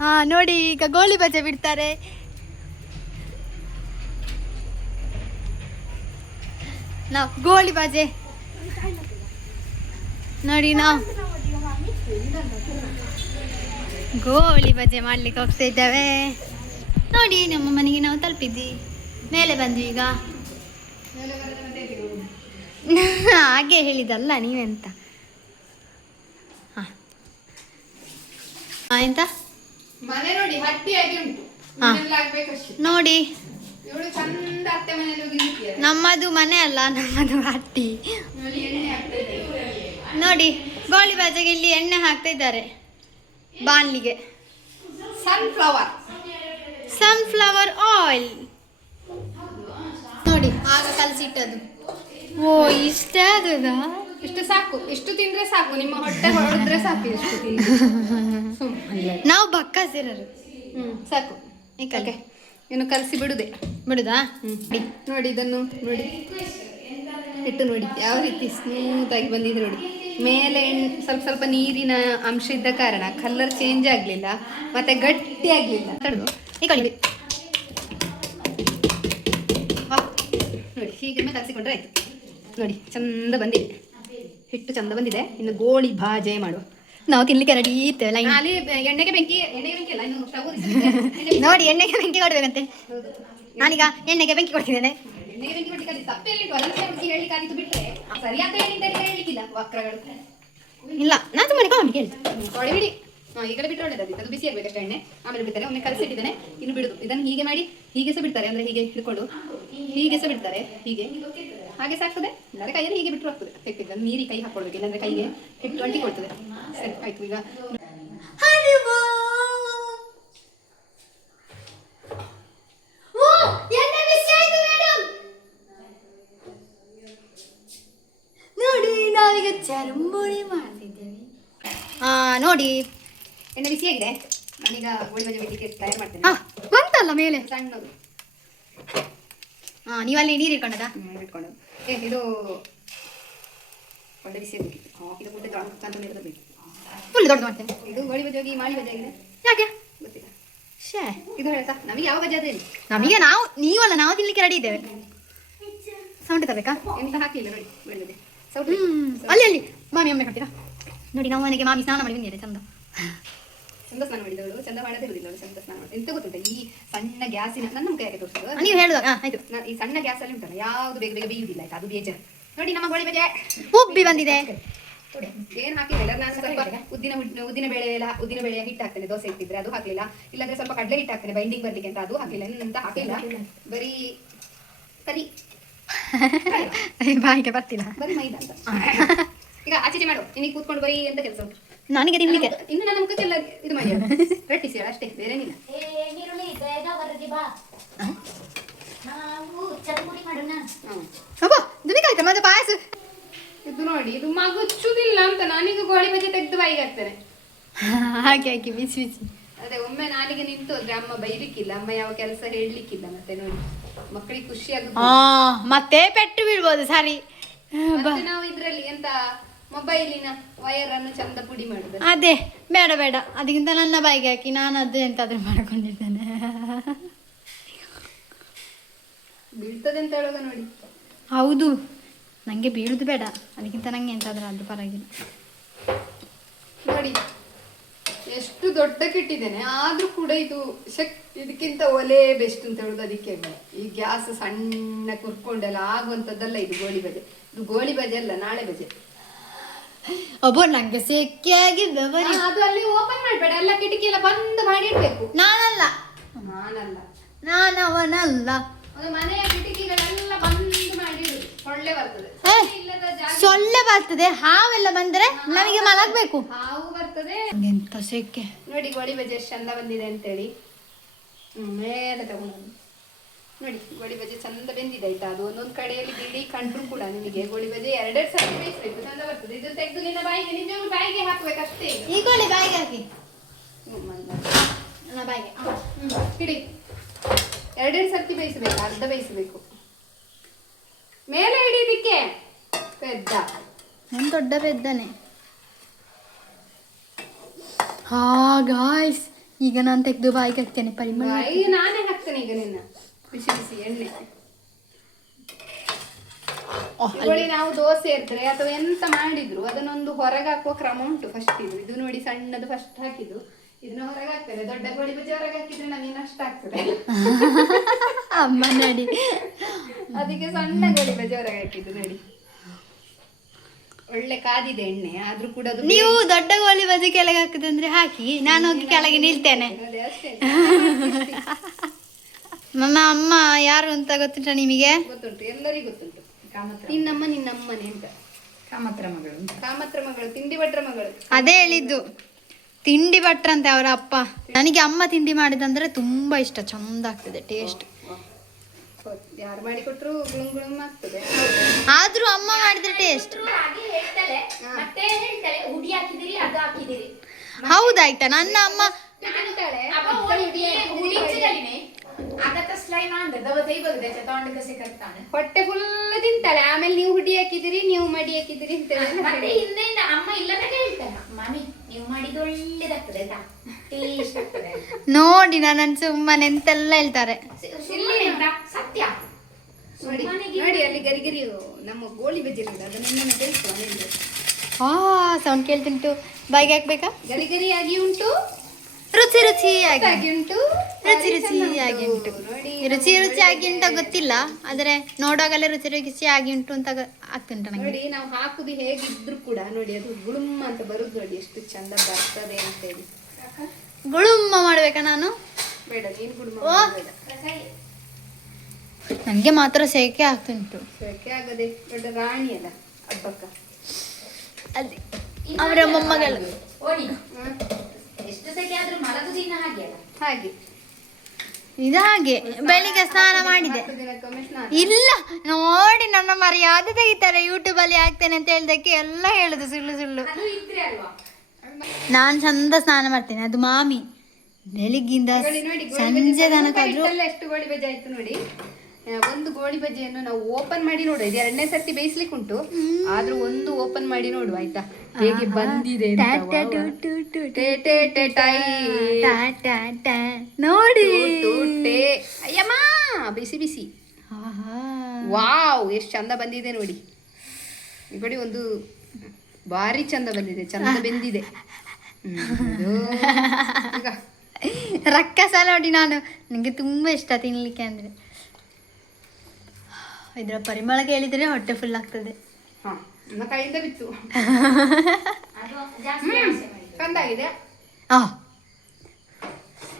ಹಾ ನೋಡಿ ಈಗ ಗೋಳಿ ಬಜೆ ಬಿಡ್ತಾರೆ. ನಾವು ಗೋಳಿ ಬಜೆ ನೋಡಿ, ನಾವು ಗೋಳಿ ಬಜೆ ಮಾಡ್ಲಿಕ್ಕೆ ಹೋಗ್ತಾ ಇದ್ದೇವೆ ನೋಡಿ. ನಮ್ಮ ಮನೆಗೆ ನಾವು ತಲುಪಿದ್ವಿ, ಮೇಲೆ ಬಂದ್ವಿ ಈಗ. ಹಾಗೆ ಹೇಳಿದಲ್ಲ ನೀವೆಂತ. ಎಂತ ಮನೆ ನೋಡಿ ಹಟ್ಟಿಯಾಗಿ ಉಂಟು. ನೋಡಿ ಇವಳು ಚಂದ ಅತ್ತೆ ಮನೆಯಲ್ಲಿ ಹೋಗಿ ನಿಂತಿದ್ದಾರೆ. ನಮ್ಮದು ಮನೆ ಅಲ್ಲ, ನಮ್ಮದು ಹಟ್ಟಿ ನೋಡಿ. ಎಣ್ಣೆ ಹಾಕ್ತಾ ಇದ್ದಾರೆ ನೋಡಿ. ಗೋಳಿ ಬಜೆಗೆ ಇಲ್ಲಿ ಎಣ್ಣೆ ಹಾಕ್ತಾ ಇದ್ದಾರೆ ಬಾಣ್ಲಿಗೆ. ಸನ್ಫ್ಲವರ್ ಆಯಿಲ್ ನೋಡಿ. ಆಗ ಕಲಸಿಟ್ಟದು. ಓ ಇಷ್ಟ ಅದಾ? ಇಷ್ಟು ಸಾಕು, ಇಷ್ಟು ತಿಂದ್ರೆ ಸಾಕು, ನಿಮ್ಮ ಹೊಟ್ಟೆ ಹೊರಡಿದ್ರೆ ಸಾಕು. ಇಷ್ಟು ನಾವು ಬಕ್ಕಸಿರರು. ಸಾಕು. ಓಕೆ, ಇನ್ನು ಕಲಸಿ ಬಿಡುದಾ? ನೋಡಿ ಇದನ್ನು ನೋಡಿ, ಇಟ್ಟು ನೋಡಿ ಯಾವ ರೀತಿ ಸ್ಮೂತ್ ಆಗಿ ಬಂದಿದೆ ನೋಡಿ. ಮೇಲೆ ಸ್ವಲ್ಪ ಸ್ವಲ್ಪ ನೀರಿನ ಅಂಶ ಇದ್ದ ಕಾರಣ ಕಲರ್ ಚೇಂಜ್ ಆಗಲಿಲ್ಲ, ಮತ್ತೆ ಗಟ್ಟಿ ಆಗಲಿಲ್ಲ. ನೋಡಿ ಹೀಗೆ ಕಲಸಿಕೊಂಡ್ರೆ ಆಯ್ತು. ನೋಡಿ ಚಂದ ಬಂದಿದೆ, ಹಿಟ್ಟು ಚಂದ ಬಂದಿದೆ. ಇನ್ನು ಗೋಳಿ ಭಾಜೆ ಮಾಡುವ. ನಾವು ತಿನ್ಲಿಕ್ಕೆ ರೆಡಿ ಇತ್ತೇವೆ. ಅಲ್ಲಿ ಎಣ್ಣೆಗೆ ಬೆಂಕಿ ಅಲ್ಲ, ಇನ್ನು ಸ್ಟವ್ ನೋಡಿ ಎಣ್ಣೆಗೆ ಬೆಂಕಿ ಕೊಡ್ಬೇಕಂತೆ. ನಾನೀಗ ಎಣ್ಣೆಗೆ ಬೆಂಕಿ ಕೊಡ್ತಿದ್ದೇನೆ. ಎಣ್ಣೆಗೆ ಬೆಂಕಿ ಕೊಡ್ಲಿಕ್ಕೆ ತಪ್ಪೇಳಿಟ್ಟು ಅದಕ್ಕೆ ಹೇಳಿಕ್ಕಾಗಿತ್ತು ಬಿಟ್ರೆ ಸರಿಯಾದ ಹೇಳಿಕ್ಕಿಲ್ಲ ವಕ್ರಗಳು. ಇಲ್ಲ ನಾನು ಸುಮ್ಮನೆ ಕೊಂಡು ಕೇಳಿ ಬಿಡಿ. ಈ ಕಡೆ ಬಿಟ್ಟು ಒಳ್ಳೆದಾಗಿ ಅದು ಬಿಸಿ ಆಗ್ಬೇಕಷ್ಟೇ ಎಣ್ಣೆ. ಆಮೇಲೆ ಬಿಡ್ತಾರೆ. ಒಮ್ಮೆ ಕಲಸಿಟ್ಟಿದ್ದೇನೆ, ಇನ್ನು ಬಿಡುದು. ಇದನ್ನು ಹೀಗೆ ಮಾಡಿ ಹೀಗೆ ಸಹ ಬಿಡ್ತಾರೆ, ಅಂದ್ರೆ ಹೀಗೆ ಹಿಡ್ಕೊಂಡು ಹೀಗೆ ಸಹ ಬಿಡ್ತಾರೆ. ಹೀಗೆ ಹಾಗೆ ಸಾಕ್ತದೆ, ಇಲ್ಲಾಂದ್ರೆ ಕೈಯಲ್ಲಿ ಹೀಗೆ ಬಿಟ್ಟರು ಆಗ್ತದೆ. ತೆಗ್ತಿದ್ರೆ ನೀರಿಗೆ ಕೈ ಹಾಕೊಳ್ಬೇಕು, ಇಲ್ಲಾಂದ್ರೆ ಕೈಗೆ ಹಿಟ್ಟು ಅಂಟಿಕೊಳ್ತದೆ. ಸರಿ ಆಯ್ತು. ಈಗ ನೋಡಿ ನಾವೀಗ ಚರಂಬುಳಿ ಮಾಡ್ತಿದ್ದೇವೆ. ನೋಡಿ ಎಣ್ಣೆ ಬಿಸಿಯಾಗಿದೆ. ನಾನೀಗ ಗೋಳಿ ಬಜೆ ಬಿಡ್ಲಿಕ್ಕೆ ತಯಾರು ಮಾಡ್ತೇನೆ. ಬಂತಲ್ಲ ಮೇಲೆ ಸಣ್ಣದು. ನೀವು ಅಲ್ಲಿ ನೀರು ಇಟ್ಕೊಂಡದ ಇಟ್ಕೊಂಡು ಇದು ಒಳ್ಳೆ ಬಿಸಿ ಇರಬೇಕಿತ್ತು. ಇದು ಮುದ್ದೆ ತಂದು ಇರಬೇಕು. ಫುಲ್ ದೊಡ್ಡ ಮಾಡ್ತೇನೆ. ಇದು ಗೋಳಿ ಬಜೆ ಹೋಗಿ ಮಾಡಿ ಬಜೆ ಆಗಿದೆ ಯಾಕೆ ಗೊತ್ತಿಲ್ಲ. ಶೇ ಇದು ಹೇಳ್ತಾ ನಮಗೆ ಯಾವ ಬಜೆ ಅದೇ ನಮಗೆ ನೀವಲ್ಲ ನಾವು ತಿನ್ಲಿಕ್ಕೆ ರೆಡಿ ಇದ್ದೇವೆ. ಸೌಂಡ್ ತರಬೇಕಾ? ಎಂತ ಹಾಕಲಿಲ್ಲ ನೋಡಿ ಗೋಳಿ ಬಜೆ ಅಲ್ಲಿ ಅಲ್ಲಿ ಮಾಮಿ ಒಮ್ಮೆ ಕಟ್ತೀರಾ ನೋಡಿ. ನಾವು ಮನೆಗೆ ಮಾಮಿ ಸ್ನಾನ ಮಾಡಿ ಬಂದಿದ್ದಾರೆ ಚಂದ ಸ್ನಾನ ಮಾಡಿದವಳು. ಚಂದ ಮಾಡದೇ ಇರುದಿಲ್ಲ ಅವಳು. ಚಂದ ಸ್ನಾನ ಮಾಡಿ ಎಂತ ಗೊತ್ತುಂಟ, ಈ ಸಣ್ಣ ಗ್ಯಾಸಿನ ನನ್ನ ಕೈಯಾಗೆ ತೋರಿಸೋದು. ನೀವು ಹೇಳುವಾಗ ಆಯ್ತು. ಈ ಸಣ್ಣ ಗ್ಯಾಸ್ ಅಲ್ಲಿ ಉಂಟಲ್ಲ ಯಾವ್ದು ಬೇಗ ಬೇಗ ಬೇಯುವುದಿಲ್ಲ ಆಯ್ತಾ, ಅದು ಬೇಜಾರು. ನೋಡಿ ನಮ್ಮ ಗೋಳಿ ಬಜೆ ಉಬ್ಬಿ ಬಂದಿದೆ. ಏನ್ ಹಾಕಿಲ್ಲ ನಾನು ಸ್ವಲ್ಪ ಉದ್ದಿನ ಬೇಳೆಯ ಹಿಟ್ಟು ಹಾಕ್ತೇನೆ. ದೋಸೆ ಇಟ್ಟಿದ್ರೆ ಅದು ಹಾಕ್ಲಿಲ್ಲ, ಇಲ್ಲಾಂದ್ರೆ ಸ್ವಲ್ಪ ಕಡಲೆ ಹಿಟ್ಟು ಹಾಕ್ತೇನೆ ಬೈಂಡಿಂಗ್ ಬರ್ಲಿಕ್ಕೆ ಅಂತ, ಅದು ಹಾಕಿಲ್ಲ. ಎಂತ ಹಾಕಿಲ್ಲ, ಬರೀ ಕರಿ ಬಾಯಿಗೆ ಬರ್ತಿಲ್ಲ, ಬರೀ ಮೈದಾ ಅಂತ. ಈಗ ಆಚೆ ಮಾಡು, ನಿನಗೆ ಕೂತ್ಕೊಂಡು ಬರೀ ಎಂತ ಕೆಲಸ ಉಂಟು ನನಗೆ ತಿನ್ಲಿಕ್ಕೆ. ಇನ್ನು ನನ್ನ ಮುಖಕ್ಕೆಲ್ಲ ಇದು ಮಾಡಿ ರಟ್ಟಿಸಿ ಅಷ್ಟೇ, ಬೇರೆನಿಲ್ಲ. ಆಯ್ತಾ ಮತ್ತೆ ಪಾಯಸ ಇದು ನೋಡಿ, ಇದು ಮಗುಚ್ಚುದಿಲ್ಲ ಅಂತ ನಾನೀಗ ಗೋಳಿ ಬಜೆ ತೆಗೆದು ಬಾಯಿಗೆ ಹಾಕ್ತೇನೆ. ಹಾಕಿ ಹಾಕಿ ಬಿಸಿ ಬಿಸಿ. ಅದೇ ಒಮ್ಮೆ ನಾಲಿಗೆ ನಿಂತು ಹೋದ್ರೆ ಅಮ್ಮ ಬೈಲಿಕ್ಕಿಲ್ಲ, ಅಮ್ಮ ಯಾವ ಕೆಲಸ ಹೇಳ್ಲಿಕ್ಕಿಲ್ಲ. ಮತ್ತೆ ನೋಡಿ ಮಕ್ಕಳಿಗೆ ಖುಷಿ ಆಗುತ್ತೆ. ಮತ್ತೆ ಪೆಟ್ಟು ಬೀಳ್ಬೋದು. ಸರಿ, ಮತ್ತೆ ನಾವು ಇದ್ರಲ್ಲಿ ಎಂತ ಮೊಬೈಲಿನ ವಯರ್ ಅನ್ನು ಚಂದ ಪುಡಿ ಮಾಡುದು. ಅದೇ ಬೇಡ ಬೇಡ, ಅದಕ್ಕಿಂತ ನನ್ನ ಬಾಯಿಗೆ ಹಾಕಿ ನಾನು ಅದು ಎಂತಾದ್ರೂ ಮಾಡ್ಕೊಂಡಿದ್ದೇನೆ. ಬೀಳ್ತದೆ ಅಂತ ಹೇಳುವಾಗ ನೋಡಿ. ಹೌದು, ನಂಗೆ ಬೀಳುದು ಬೇಡ, ಅದಕ್ಕಿಂತ ನಂಗೆ ಎಂತಾದ್ರೂ ಅದು ಪರವಾಗಿಲ್ಲ. ನೋಡಿ ಎಷ್ಟು ದೊಡ್ಡಕ್ಕಿಟ್ಟಿದ್ದೇನೆ, ಆದ್ರೂ ಕೂಡ ಇದು ಇದಕ್ಕಿಂತ ಒಲೆ ಬೆಸ್ಟ್ ಅಂತ ಹೇಳುದು. ಅದಕ್ಕೆ ಈ ಗ್ಯಾಸ್ ಸಣ್ಣ ಕುರ್ಕೊಂಡೆಲ್ಲ ಆಗುವಂತದ್ದಲ್ಲ ಇದು ಗೋಳಿ ಬಜೆ. ಇದು ಗೋಳಿ ಬಜೆ ಅಲ್ಲ, ನಾಳೆ ಬಜೆ. ಒಬ್ಬ ನಂಗೆ ಸೆಕೆ ಆಗಿದ್ದ ಬರೀ. ಅದು ಅಲ್ಲಿ ಓಪನ್ ಮಾಡ್ಬೇಡ, ಎಲ್ಲ ಕಿಟಕಿ ಎಲ್ಲ ಬಂದ್ ಮಾಡಿ ಇಡ್ಬೇಕು. ನಾನಲ್ಲ ನಾನವನಲ್ಲ. ಅದು ಮನೆಯ ಕಿಟಕಿಗಳೆಲ್ಲ ಬಂದ್ ಮಾಡಿ ಇಡುದು, ಸೊಳ್ಳೆ ಬರ್ತದೆ. ಇಲ್ಲದ ಜಾಗ ಸೊಳ್ಳೆ ಬರ್ತದೆ, ಹಾವೆಲ್ಲ ಬಂದ್ರೆ ನಮಗೆ ಮಲಗಬೇಕು. ಹಾವು ಬರ್ತದೆ. ಎಂತ ಸೆಕೆ ನೋಡಿ ಗೋಳಿ ಬಜೆ ಎಷ್ಟು ಚಂದ ಬಂದಿದೆ ಅಂತೇಳಿ. ಮೇಲೆ ತಗೊಂಡು ನೋಡಿ ಗೋಳಿ ಬಜೆ ಚಂದ ಬೆಂದಿದೆ ಆಯ್ತಾ. ಅದು ಒಂದೊಂದು ಕಡೆಯಲ್ಲಿ ಬಿಡಿ ಕಂಡ್ರು ಕೂಡ ನಿಮಗೆ ಗೋಳಿ ಬಜೆ 2 ಸರ್ತಿ ಬೇಯಿಸ್ಬೇಕು, ಚಂದ ಬರ್ತದೆ. ಇದು ತೆಗೆದು ನಿನ್ನ ಬಾಯಿಗೆ, ನಿಜವಾಗ್ಲೂ ಬಾಯಿಗೆ ಹಾಕ್ಬೇಕಷ್ಟೇ. ಈ ಗೋಳಿ ಬಾಯಿಗೆ ಹಾಕಿ, ನನ್ನ ಬಾಯಿಗೆ ಹಿಡಿ. 2 ಸರ್ತಿ ಬೇಯಿಸಬೇಕು, ಅರ್ಧ ಬೇಯಿಸಬೇಕು. ಮೇಲೆ ಹಿಡಿದಕ್ಕೆ ಪೆದ್ದ, ನಾನು ದೊಡ್ಡ ಪೆದ್ದನೆ. ಹಾ ಗಾಯ್ಸ್, ಈಗ ನಾನು ತೆಗೆದು ಬಾಯಿಗೆ ಹಾಕ್ತೇನೆ. ಪರಿಮಳ ಬಾಯಿಗೆ ನಾನೇ ಹಾಕ್ತೇನೆ ಈಗ ನಿನ್ನ ಬಿಸಿ ಬಿಸಿ ಎಣ್ಣೆ. ಇವುಗಳು ನಾವು ದೋಸೆ ಇರ್ತದೆ ಅಥವಾ ಎಂತ ಮಾಡಿದ್ರು ಅದನ್ನೊಂದು ಹೊರಗೆ ಹಾಕುವ ಕ್ರಮ ಉಂಟು. ಫಸ್ಟ್ ಇದು ನೋಡಿ, ಸಣ್ಣದು ಫಸ್ಟ್ ಹಾಕಿದ್ದು, ಇದನ್ನ ಹೊರಗೆ ಹಾಕ್ತೇನೆ. ದೊಡ್ಡ ಗೋಳಿ ಬಜೆ ಹೊರಗೆ ಹಾಕಿದ್ರೆ ನಮಗೆ ನಷ್ಟ ಆಗ್ತದೆ. ಅಮ್ಮ ನೋಡಿ, ಅದಕ್ಕೆ ಸಣ್ಣ ಗೋಳಿ ಬಜೆ ಹೊರಗೆ ಹಾಕಿದ್ದು ನೋಡಿ. ಒಳ್ಳೆ ಕಾದಿದೆ ಎಣ್ಣೆ, ಆದ್ರೂ ಕೂಡ ಅದು ನೀವು ದೊಡ್ಡ ಗೋಳಿ ಬಜೆ ಕೆಳಗೆ ಹಾಕುದಂದ್ರೆ ಹಾಕಿ, ನಾನು ಹೋಗಿ ಕೆಳಗೆ ನಿಲ್ತೇನೆ. ಅಷ್ಟೇ. ನನ್ನ ಅಮ್ಮ ಯಾರು ಅಂತ ಗೊತ್ತುಂಟ ನಿಮಗೆ? ಗೊತ್ತುಂಟು, ಎಲ್ಲರಿಗೂ ಗೊತ್ತುಂಟು. ನಿನ್ನಮ್ಮನೇ ಅಂತ. ಕಾಮತ್ರ ಮಗಳು, ತಿಂಡಿ ಭಟ್ರ ಮಗಳು. ಅದೇ ಹೇಳಿದ್ದು, ತಿಂಡಿ ಭಟ್ರಂತೆ ಅವರ ಅಪ್ಪ. ನನಗೆ ಅಮ್ಮ ತಿಂಡಿ ಮಾಡಿದಂದ್ರೆ ತುಂಬಾ ಇಷ್ಟ, ಚಂದ ಆಗ್ತದೆ ಟೇಸ್ಟ್. ಯಾರು ಮಾಡಿಕೊಟ್ರು ಗುಳುಂ ಆಗ್ತದೆ. ಆದ್ರೂ ಅಮ್ಮ ಮಾಡಿದ್ರೆ ಟೇಸ್ಟ್. ಹೌದಾಯ್ತಾ, ನನ್ನ ಅಮ್ಮ ಹೊಟ್ಟೆ ಫುಲ್ ತಿಂತಾಳೆ. ಆಮೇಲೆ ನೀವು ಹುಡಿ ಹಾಕಿದಿರಿ, ನೀವು ಮಡಿ ಹಾಕಿದಿರಿ ಅಂತ ನೋಡಿ ನನ್ನ ಸುಮ್ಮನೆ ಎಂತೆಲ್ಲ ಹೇಳ್ತಾರೆ. ನೋಡಿ ಅಲ್ಲಿ ಗರಿಗರಿ ನಮ್ಮ ಗೋಳಿ ಬಜೆ ಅದನ್ನ ಸೌಂಡ್ ಕೇಳ್ತುಂಟು. ಬಾಯಿಗೆ ಹಾಕ್ಬೇಕಾ? ಗರಿಗರಿಯಾಗಿ ಉಂಟು, ರುಚಿ ರುಚಿಯಾಗಿ ಉಂಟು, ರುಚಿಯಾಗಿ ಉಂಟು. ರುಚಿಯಾಗಿ ಅಂತ ಗೊತ್ತಿಲ್ಲ, ಆದ್ರೆ ನೋಡುವಾಗಲೇ ರುಚಿಯಾಗಿ ಉಂಟು ಅಂತ ಆಗ್ತುಂಟು ನಂಗೆ. ನೋಡಿ ನಾವು ಹಾಕುದು ಹೇಗಿದ್ರು ಕೂಡ ನೋಡಿ ಅದು ಗುಳುಮ್ಮ ಅಂತ ಬರುದು. ನೋಡಿ ಎಷ್ಟು ಚಂದ ಬರ್ತದೆ ಅಂತ ಹೇಳಿ. ಗುಳುಮ್ಮ ಮಾಡ್ಬೇಕಾ ನಾನು? ಬೇಡ, ನೀನು ಗುಳುಮ್ಮ ಬೇಡ. ನಂಗೆ ಮಾತ್ರ ಸೆಕೆ ಆಗ್ತುಂಟು. ಸೆಕೆ ಆಗದೆ, ದೊಡ್ಡ ರಾಣಿ ಅಲ್ಲ ಹಬ್ಬಕ್ಕ. ಅಲ್ಲಿ ಅವರ ಮೊಮ್ಮಗಳು ಹಾಗೆ ಇದು ಹಾಗೆ ಬೆಳಿಗ್ಗೆ ಸ್ನಾನ ಮಾಡಿದೆ. ಇಲ್ಲ ನೋಡಿ, ನನ್ನ ಮರ್ಯಾದೆ ತೆಗಿತಾರೆ. ಯೂಟ್ಯೂಬ್ ಅಲ್ಲಿ ಹಾಕ್ತೇನೆ ಅಂತ ಹೇಳಿದಕ್ಕೆ ಎಲ್ಲ ಹೇಳುದು ಸುಳ್ಳು ಸುಳ್ಳು. ನಾನ್ ಚಂದ ಸ್ನಾನ ಮಾಡ್ತೇನೆ, ಅದು ಮಾಮಿ ಬೆಳಿಗ್ಗಿಂದ ಸಂಜೆ ತನಕ ಎಷ್ಟು ಗೋಳಿ ಬಜೆ ಆಯ್ತು ನೋಡಿ. ಒಂದು ಗೋಳಿ ಬಜ್ಜಿಯನ್ನು ನಾವು ಓಪನ್ ಮಾಡಿ ನೋಡುವ. ಇದು 2ನೇ ಸರ್ತಿ ಬೇಯಿಸ್ಲಿಕ್ಕೆ ಉಂಟು, ಆದ್ರೂ ಒಂದು ಓಪನ್ ಮಾಡಿ ನೋಡುವ ಆಯ್ತಾ, ಹೇಗೆ ಬಂದಿದೆ ಅಂತ. ನೋಡಿ ಅಯ್ಯಮ್ಮ ಬಿಸಿ ಬಿಸಿ. ವಾವ್, ಎಷ್ಟು ಚಂದ ಬಂದಿದೆ ನೋಡಿ. ನೋಡಿ, ಒಂದು ಭಾರಿ ಚಂದ ಬಂದಿದೆ, ಚಂದ ಬೆಂದಿದೆ. ಈಗ ರಕ್ಕಸ ನೋಡಿ. ನನಗೆ ತುಂಬ ಇಷ್ಟ ತಿನ್ಲಿಕ್ಕೆ ಅಂದರೆ. ಇದರ ಪರಿಮಳ ಕೇಳಿದರೆ ಹೊಟ್ಟೆ ಫುಲ್ ಆಗ್ತದೆ. ಹಾ, ನನ್ನ ಕೈಯಿಂದ ಬಿತ್ತು. ಚಂದಾಗಿದೆ.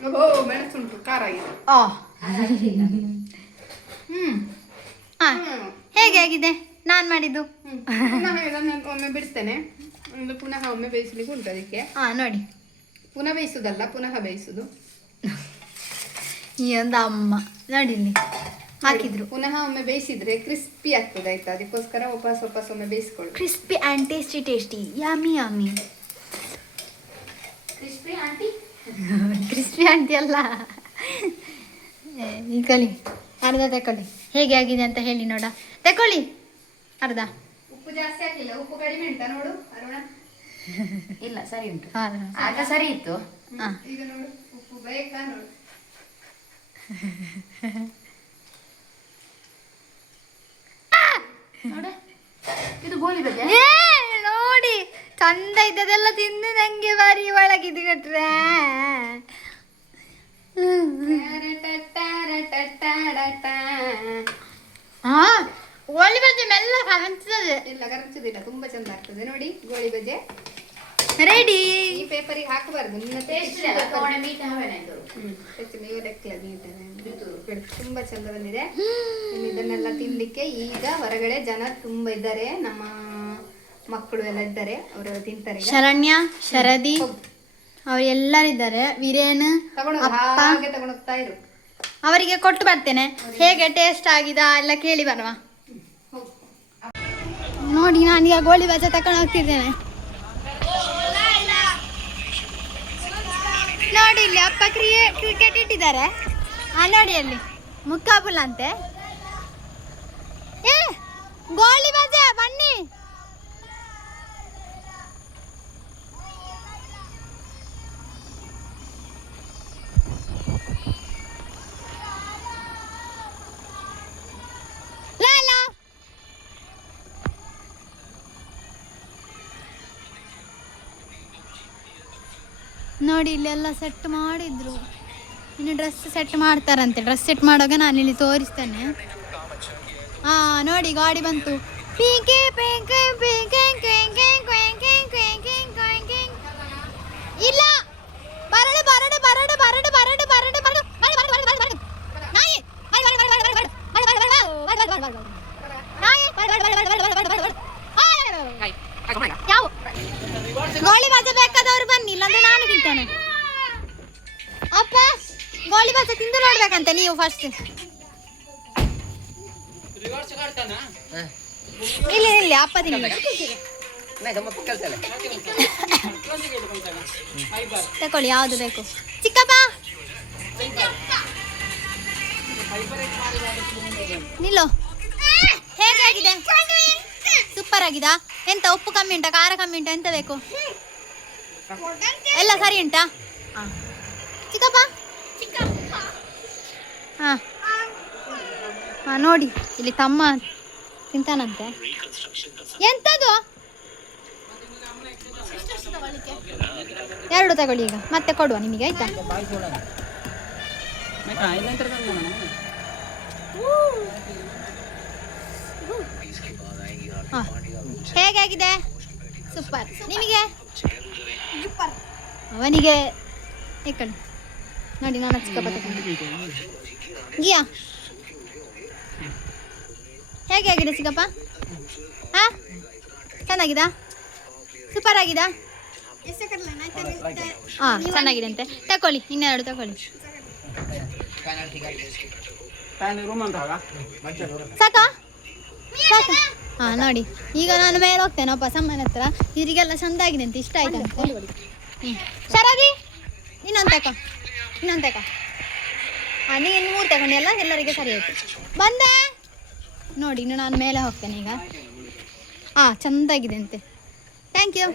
ಓ, ಮೆಣಸುಂಟು, ಖಾರ ಆಗಿದೆ. ಹೇಗೆ ಆಗಿದೆ ನಾನು ಮಾಡಿದ್ದು? ಪುನಃ ಇದನ್ನು ಒಮ್ಮೆ ಬಿಡ್ತೇನೆ, ಒಂದು ಪುನಃ ಒಮ್ಮೆ ಬೇಯಿಸ್ಲಿಕ್ಕೆ ಉಂಟು ಅದಕ್ಕೆ. ನೋಡಿ, ಪುನಃ ಬೇಯಿಸುದಲ್ಲ, ಪುನಃ ಬೇಯಿಸುದು. ಈ ಒಂದು ಅಮ್ಮ ನೋಡಿ ಇಲ್ಲಿ ಹಾಕಿದ್ರು. ಪುನಃ ಒಮ್ಮೆ ಬೇಯಿಸಿದ್ರೆ ಕ್ರಿಸ್ಪಿ ಆಗ್ತದೆ ಆಯ್ತಾ, ಅದಕ್ಕೋಸ್ಕರ ವಾಪಸ್ ಒಮ್ಮೆ ಬೇಯಿಸ್ಕೊಳ್ಳಿ. Crispy and tasty yummy yummy. Crispy aunty ಅಲ್ಲ, ಈ ಕಲಿ ಅರ್ಧ ತಕೊಳ್ಳಿ. ಹೇಗೆ ಆಗಿದೆ ಅಂತ ಹೇಳಿ ನೋಡ. ತಕೊಳ್ಳಿ ಅರ್ಧ. ಉಪ್ಪು ಜಾಸ್ತಿ ಹಾಕಿಲ್ಲ, ಉಪ್ಪು ಕಡಿಮೆ ಉಂಟಾ ನೋಡು ಅರುಣ? ಇಲ್ಲ, ಸರಿ ಉಂಟು. ಆಗ ಸರಿ ಇತ್ತು. ಈಗ ನೋಡು, ಉಪ್ಪು ಬೇಕಾ ನೋಡು. ಇದು ಗೋಳಿ ಬಜ್ಜಿ. ನೋಡಿ ಚಂದ ಇದ್ದದೆಲ್ಲ ತಿಂದು ನಂಗೆ ಬಾರಿ ಒಳಗಿದ್ದು ಕಟ್ರೆ. ಗೋಳಿ ಬಜ್ಜಿ ಮೆಲ್ಲ ಕರಗ್ತದೆ. ಇಲ್ಲ, ಕರಗ್ತದಿಲ್ಲ, ತುಂಬಾ ಚಂದ ಆಗ್ತದೆ ನೋಡಿ ಗೋಳಿ ಬಜ್ಜೆ. ರೆಡಿ. ಈ ಪೇಪರಿಗೆ ಹಾಕಬಾರ್ದು, ನಿನ್ನ ಟೇಸ್ಟ್ ತುಂಬಾ ಚಂದ ಬಂದಿದೆ. ಇನ್ನು ಇದನ್ನೆಲ್ಲ ತಿನ್ಲಿಕ್ಕೆ ಈಗ ಹೊರಗಡೆ ಜನ ತುಂಬಾ ಇದ್ದಾರೆ, ನಮ್ಮ ಮಕ್ಕಳು ಎಲ್ಲ ಇದ್ದಾರೆ, ಅವರೆಲ್ಲ ತಿಂತಾರೆ. ಶರಣ್ಯ, ಶರದಿ ಅವರೆಲ್ಲರಿದ್ದಾರೆ. ವೀರೇನ್, ಹಾಗೆ ತಗೊಂಡೋಗ್ತಾ ಇರು. ಅವರಿಗೆ ಕೊಟ್ಟು ಬರ್ತೇನೆ, ಹೇಗೆ ಟೇಸ್ಟ್ ಆಗಿದೆ ಎಲ್ಲ ಕೇಳಿ ಬರುವ. ನೋಡಿ, ನಾನೀಗ ಗೋಳಿ ಬಜ್ಜಿ ತಕೊಂಡು ಹೋಗ್ತಿದ್ದೇನೆ. ನೋಡಿ ಇಲ್ಲಿ ಅಪ್ಪ ಕ್ರಿಕೆಟ್ ಇಟ್ಟಿದ್ದಾರೆ. ನೋಡಿ ಅಲ್ಲಿ ಮುಕ್ಕಾಬುಲ್ ಅಂತೆ. ಏ ಗೋಳಿ ಬಜ್ಜಿ ಬನ್ನಿ. ನೋಡಿ ಇಲ್ಲೆಲ್ಲ ಸೆಟ್ ಮಾಡಿದ್ರು, ಇನ್ನು ಡ್ರೆಸ್ ಸೆಟ್ ಮಾಡ್ತಾರಂತೆ. ಡ್ರೆಸ್ ಸೆಟ್ ಮಾಡುವಾಗ ನಾನು ಇಲ್ಲಿ ತೋರಿಸ್ತೇನೆ. ನೋಡಿ ಗಾಡಿ ಬಂತು. ಇಲ್ಲ, ಬರಡು ಬರಡು ಬರಡು ಬರಡು ಬರಡು ಬರಡು ಬರಡು ಯಾವ ಗೋಳಿ ಬಜ್ಜಿ ಬೇಕಾದವ್ರು ಬನ್ನಿ, ಇಲ್ಲಾಂದ್ರೆ ನಾನು ತಿಂತೇನೆ. ಅಪ್ಪ ಗೋಳಿ ಬಜ್ಜಿ ತಿಂದು ನೋಡ್ಬೇಕಂತೆ ನೀವು ಫಸ್ಟ್. ಇಲ್ಲಿ ಇಲ್ಲಿ ಅಪ್ಪ ತಿನ್ನಿ. ತಕೊಳ್ಳಿ ಯಾವ್ದು ಬೇಕು. ಚಿಕ್ಕಪ್ಪ ನಿಲ್ಲು. ಹೇಗಾಗಿದೆ? ಸೂಪರ್ ಆಗಿದಾ? ಎಂತ ಉಪ್ಪು ಕಮ್ಮಿ ಉಂಟಾ, ಖಾರ ಕಮ್ಮಿ ಉಂಟಾ, ಎಂತ ಬೇಕು? ಎಲ್ಲ ಸರಿ ಉಂಟಾ? ಚಿಕ್ಕಪ್ಪ ಹಾ ನೋಡಿ ಇಲ್ಲಿ ತಮ್ಮ ತಿಂತಾನಂತೆ. ಎಂತದು? 2 ತಗೊಳ್ಳಿ, ಈಗ ಮತ್ತೆ ಕೊಡುವ ನಿಮಗೆ ಆಯ್ತಾ? ಹೇಗಾಗಿದೆ? ಸೂಪರ್. ನಿಮಗೆ? ಅವನಿಗೆ ಈ ಕಡೆ ನೋಡಿ, ನಾನು ಚಿಕ್ಕಪ್ಪ ಗಿಯಾ ಹೇಗೆ ಆಗಿದೆ ಚಿಕ್ಕಪ್ಪ? ಚೆನ್ನಾಗಿದಾ? ಸೂಪರ್ ಆಗಿದಾ? ಚೆನ್ನಾಗಿದೆ ಅಂತೆ. ತಕೊಳ್ಳಿ, ಇನ್ನೆರಡು ತಕೊಳ್ಳಿ. ಸಾಕಾ? ಸಾಕಾ? ನೋಡಿ ಈಗ ನಾನು ಮೇಲೆ ಹೋಗ್ತೇನೆ ಅಪ್ಪ ಸಮ್ಮನ ಹತ್ರ. ಇವರಿಗೆಲ್ಲ ಚಂದ ಆಗಿದೆ ಅಂತ, ಇಷ್ಟ ಆಯ್ತು ಅಂತ. ಶರದಿ ಇನ್ನೊಂದು ತಕ, ಇನ್ನೊಂದು ತಕ. ನೀನು 3 ತಗೊಂಡು ಎಲ್ಲರಿಗೆ ಸರಿ ಆಯ್ತು. ಬಂದೆ ನೋಡಿ, ಇನ್ನು ನಾನು ಮೇಲೆ ಹೋಗ್ತೇನೆ ಈಗ. ಚೆಂದಾಗಿದೆ ಅಂತೆ. Thank you.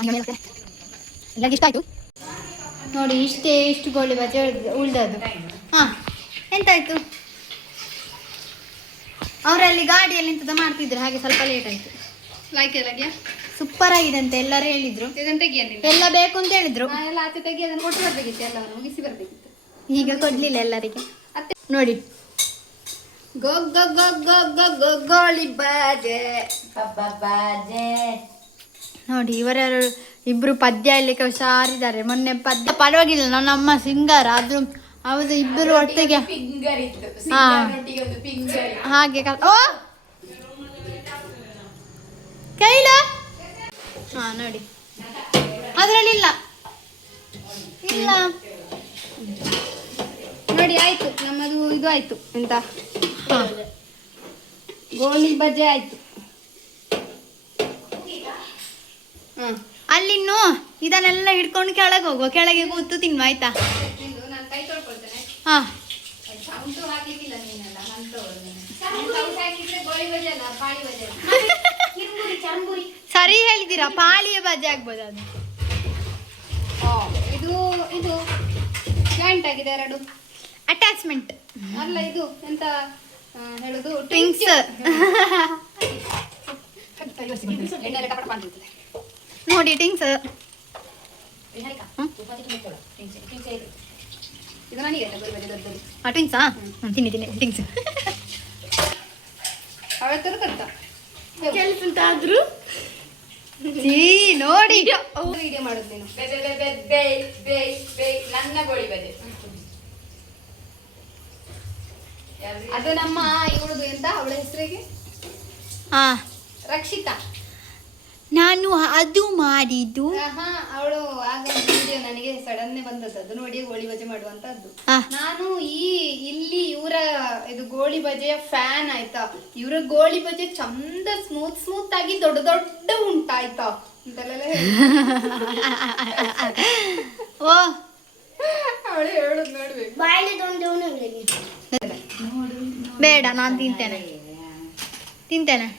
ಎಲ್ಲರಿಗೆ ಇಷ್ಟ ಆಯ್ತು ನೋಡಿ. ಇಷ್ಟು ಗೋಳಿ ಬಜೆ ಉಳ್ದದ್ದು. ಎಂತಾಯ್ತು, ಅವರಲ್ಲಿ ಗಾಡಿಯಲ್ಲಿ ಎಂತದ ಮಾಡ್ತಿದ್ರು, ಹಾಗೆ ಸ್ವಲ್ಪ ಲೇಟ್ ಆಯ್ತು. ಸೂಪರ್ ಆಗಿದೆ ಅಂತ ಎಲ್ಲರೂ ಹೇಳಿದ್ರು. ಎಲ್ಲ ಬೇಕು ಅಂತ ಹೇಳಿದ್ರು. ಎಲ್ಲ ಆಚೆ ತೆಗಿ, ಅದನ್ನು ಕೊಟ್ಟು ಬರ್ಬೇಕಿತ್ತು, ಎಲ್ಲ ಮುಗಿಸಿ ಬರ್ಬೇಕಿತ್ತು. ಈಗ ಕೊಡ್ಲಿಲ್ಲ ಎಲ್ಲರಿಗೆ ನೋಡಿ. ಗೋಳಿ ಬಾಜೆ ನೋಡಿ, ಇವರೆಲ್ಲರೂ ಇಬ್ರು ಪದ್ಯ ಹೇಳಲಿಕ್ಕೆ ಹುಷಾರಿದ್ದಾರೆ. ಮೊನ್ನೆ ಪದ್ಯ ಪರವಾಗಿಲ್ಲ, ನನ್ನ ಅಮ್ಮ ಸಿಂಗರ್ ಆದ್ರೂ ಹೌದು, ಇಬ್ಬರು ಒಟ್ಟಿಗೆ ಹಾಗೆ ಓ ಕೈಲ ನೋಡಿ, ಅದರಲ್ಲಿ ಇಲ್ಲ ನೋಡಿ. ಆಯ್ತು, ನಮ್ಮದು ಇದು ಆಯ್ತು ಎಂತ ಗೋಳಿ ಬಜೆ ಆಯ್ತು. ಅಲ್ಲಿನ್ನು ಇದನ್ನೆಲ್ಲ ಹಿಡ್ಕೊಂಡು ಕೆಳಗೆ ಹೋಗುವ, ಕೆಳಗೆ ಕೂತು ತಿನ್ನುವ ಆಯ್ತಾ? ನಾನು ಕೈ ತೊಳ್ಕೊಳ್ತೇನೆ. ಸೌಂಟು ಹಾಕ್ಲಿಕ್ಕಿಲ್ಲ ನೀನೆಲ್ಲ, ಹಾಕಿದ್ರೆ ಗೋಳಿ ಬಜೆ ಅಲ್ಲ, ಪಾಳಿ ಬಜೆ. ಸರಿ ಹೇಳಿದ್ದೀರಾ, ಪಾಳಿಯ ಬಜೆ ಆಗ್ಬೋದು ಅದು. ಇದು ಇದು ಜಾಯಿಂಟ್ ಆಗಿದೆ, 2 ಅಟ್ಯಾಚ್ಮೆಂಟ್ ಅಲ್ಲ. ಇದು ಎಂತ ಹೇಳುದು, ಟ್ವಿಂಕ್ಸ್. ನೋಡಿ ಟಿಂಗ್ಸ್. ಇದು ನನಗೆ ದೊಡ್ಡದು. ಟ್ವಿಂಕ್ಸಾ? ತಿನ್ನಿ ಟಿಂಗ್ಸ್. ಅವತ್ತರು ಕರ್ತ ಕೆಲಸ ಆದ್ರೂ ನೋಡಿ ವಿಡಿಯೋ ಮಾಡುದು ನೀನು. ನನ್ನ ಗೋಳಿ ಬಜೆ ಅದು ನಮ್ಮ ಇವಳದು ಎಂತ, ಅವಳ ಹೆಸರಿಗೆ ರಕ್ಷಿತಾ. ನಾನು ಅದು ಮಾಡಿದ್ದು. ಅವಳು ಆಗ ವಿಡಿಯೋ ನನಗೆ ಸಡನ್ ಬಂದದ್ದು, ಅದು ನೋಡಿ ಗೋಳಿ ಬಜೆ ಮಾಡುವಂತದ್ದು. ನಾನು ಇಲ್ಲಿ ಇವರ ಇದು ಗೋಳಿ ಬಜೆಯ ಫ್ಯಾನ್ ಆಯ್ತಾ. ಇವರ ಗೋಳಿ ಬಜೆ ಚಂದ ಸ್ಮೂತ್ ಆಗಿ ದೊಡ್ಡ ಉಂಟಾಯ್ತಾ ಅಂತೆಲ್ಲ ಓ ಅವಳು ಹೇಳುದು ನೋಡ್ಬೇಕು. ಬೇಡ, ನಾನು ತಿಂತೇನೆ.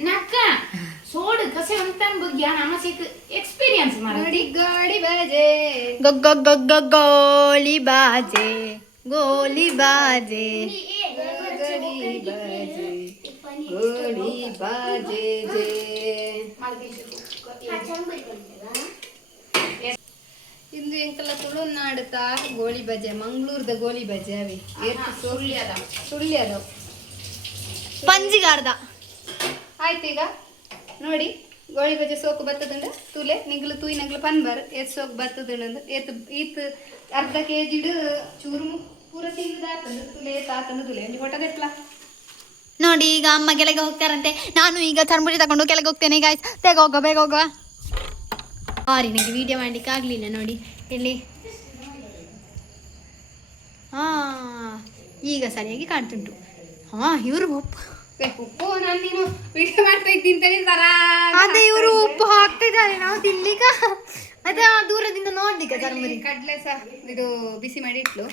ನಕ್ಕ ಸೋಡು ಕಸೆ ಅಂತ ಬಗ್ಗೆ ನಮಸಿಕ್ ಎಕ್ಸ್ಪೀರಿಯನ್ಸ್ ನೋಡಿ ಗೋಳಿ ಬಜೆ. ಗೋಲಿ ಬಾಜೆ, ಗೋಲಿ ಬಾಜೆ. ಗೋಳಿ ಬಾಜೆ ಇಂದು ಎಂಕಲ್ಲ ತುಳುನಾಡುತ್ತಾ ಗೋಳಿ ಬಜೆ, ಮಂಗಳೂರದ ಗೋಳಿ ಬಜೆ ಅವಿ ಸುಳ್ಳಿ ಅದಾವ ಪಂಜಿಗಾರ್ದ. ಆಯ್ತು. ಈಗ ನೋಡಿ, ಗೋಳಿ ಬಜೆ ಸೋಕು ಬತ್ತದಂಡ ತುಲೆ ನಿಗ್ಲು ತೂಯಿ ನಗ್ಲು ಪನ್ಬಾರ್ ಎತ್ ಸೋಕು ಬತ್ತದಂಡು ಈತ್ ಅರ್ಧ kg ಚೂರು ಪೂರ ತಿಂದು ತುಲೆ ತಾತಂದು ತುಲೆ ಒಂದು ಹೊಟ್ಟದ ಎತ್ಲ. ನೋಡಿ, ಈಗ ಅಮ್ಮ ಕೆಳಗೆ ಹೋಗ್ತಾರಂತೆ. ನಾನು ಈಗ ಚರ್ಮುರಿ ತಗೊಂಡು ಕೆಳಗೆ ಹೋಗ್ತೇನೆ. ಈಗ ಬೇಗ ಹೋಗುವ. ಸಾರಿ, ನನಗೆ ವಿಡಿಯೋ ಮಾಡ್ಲಿಕ್ಕೆ ಆಗ್ಲಿಲ್ಲ. ನೋಡಿ ಇಲ್ಲಿ ಈಗ ಸರಿಯಾಗಿ ಕಾಣ್ತುಂಟು. ಇವರು ಉಪ್ಪು ನಾನು ನೀನು ವಿಡಿಯೋ ಮಾಡ್ತಾ ಇದ್ದೀನಿ. ಅದೇ ಇವರು ಉಪ್ಪು ಹಾಕ್ತಿದ್ದಾರೆ, ನಾವು ತಿನ್ಲಿಕ್ಕ ಅದೇ ದೂರದಿಂದ ನೋಡ್ಲಿಕ್ಕೆ. ಚರ್ಮುರಿ ಕಡಲೆ ಸಹ ಇದು ಬಿಸಿ ಮಾಡಿ ಇಟ್ಲು.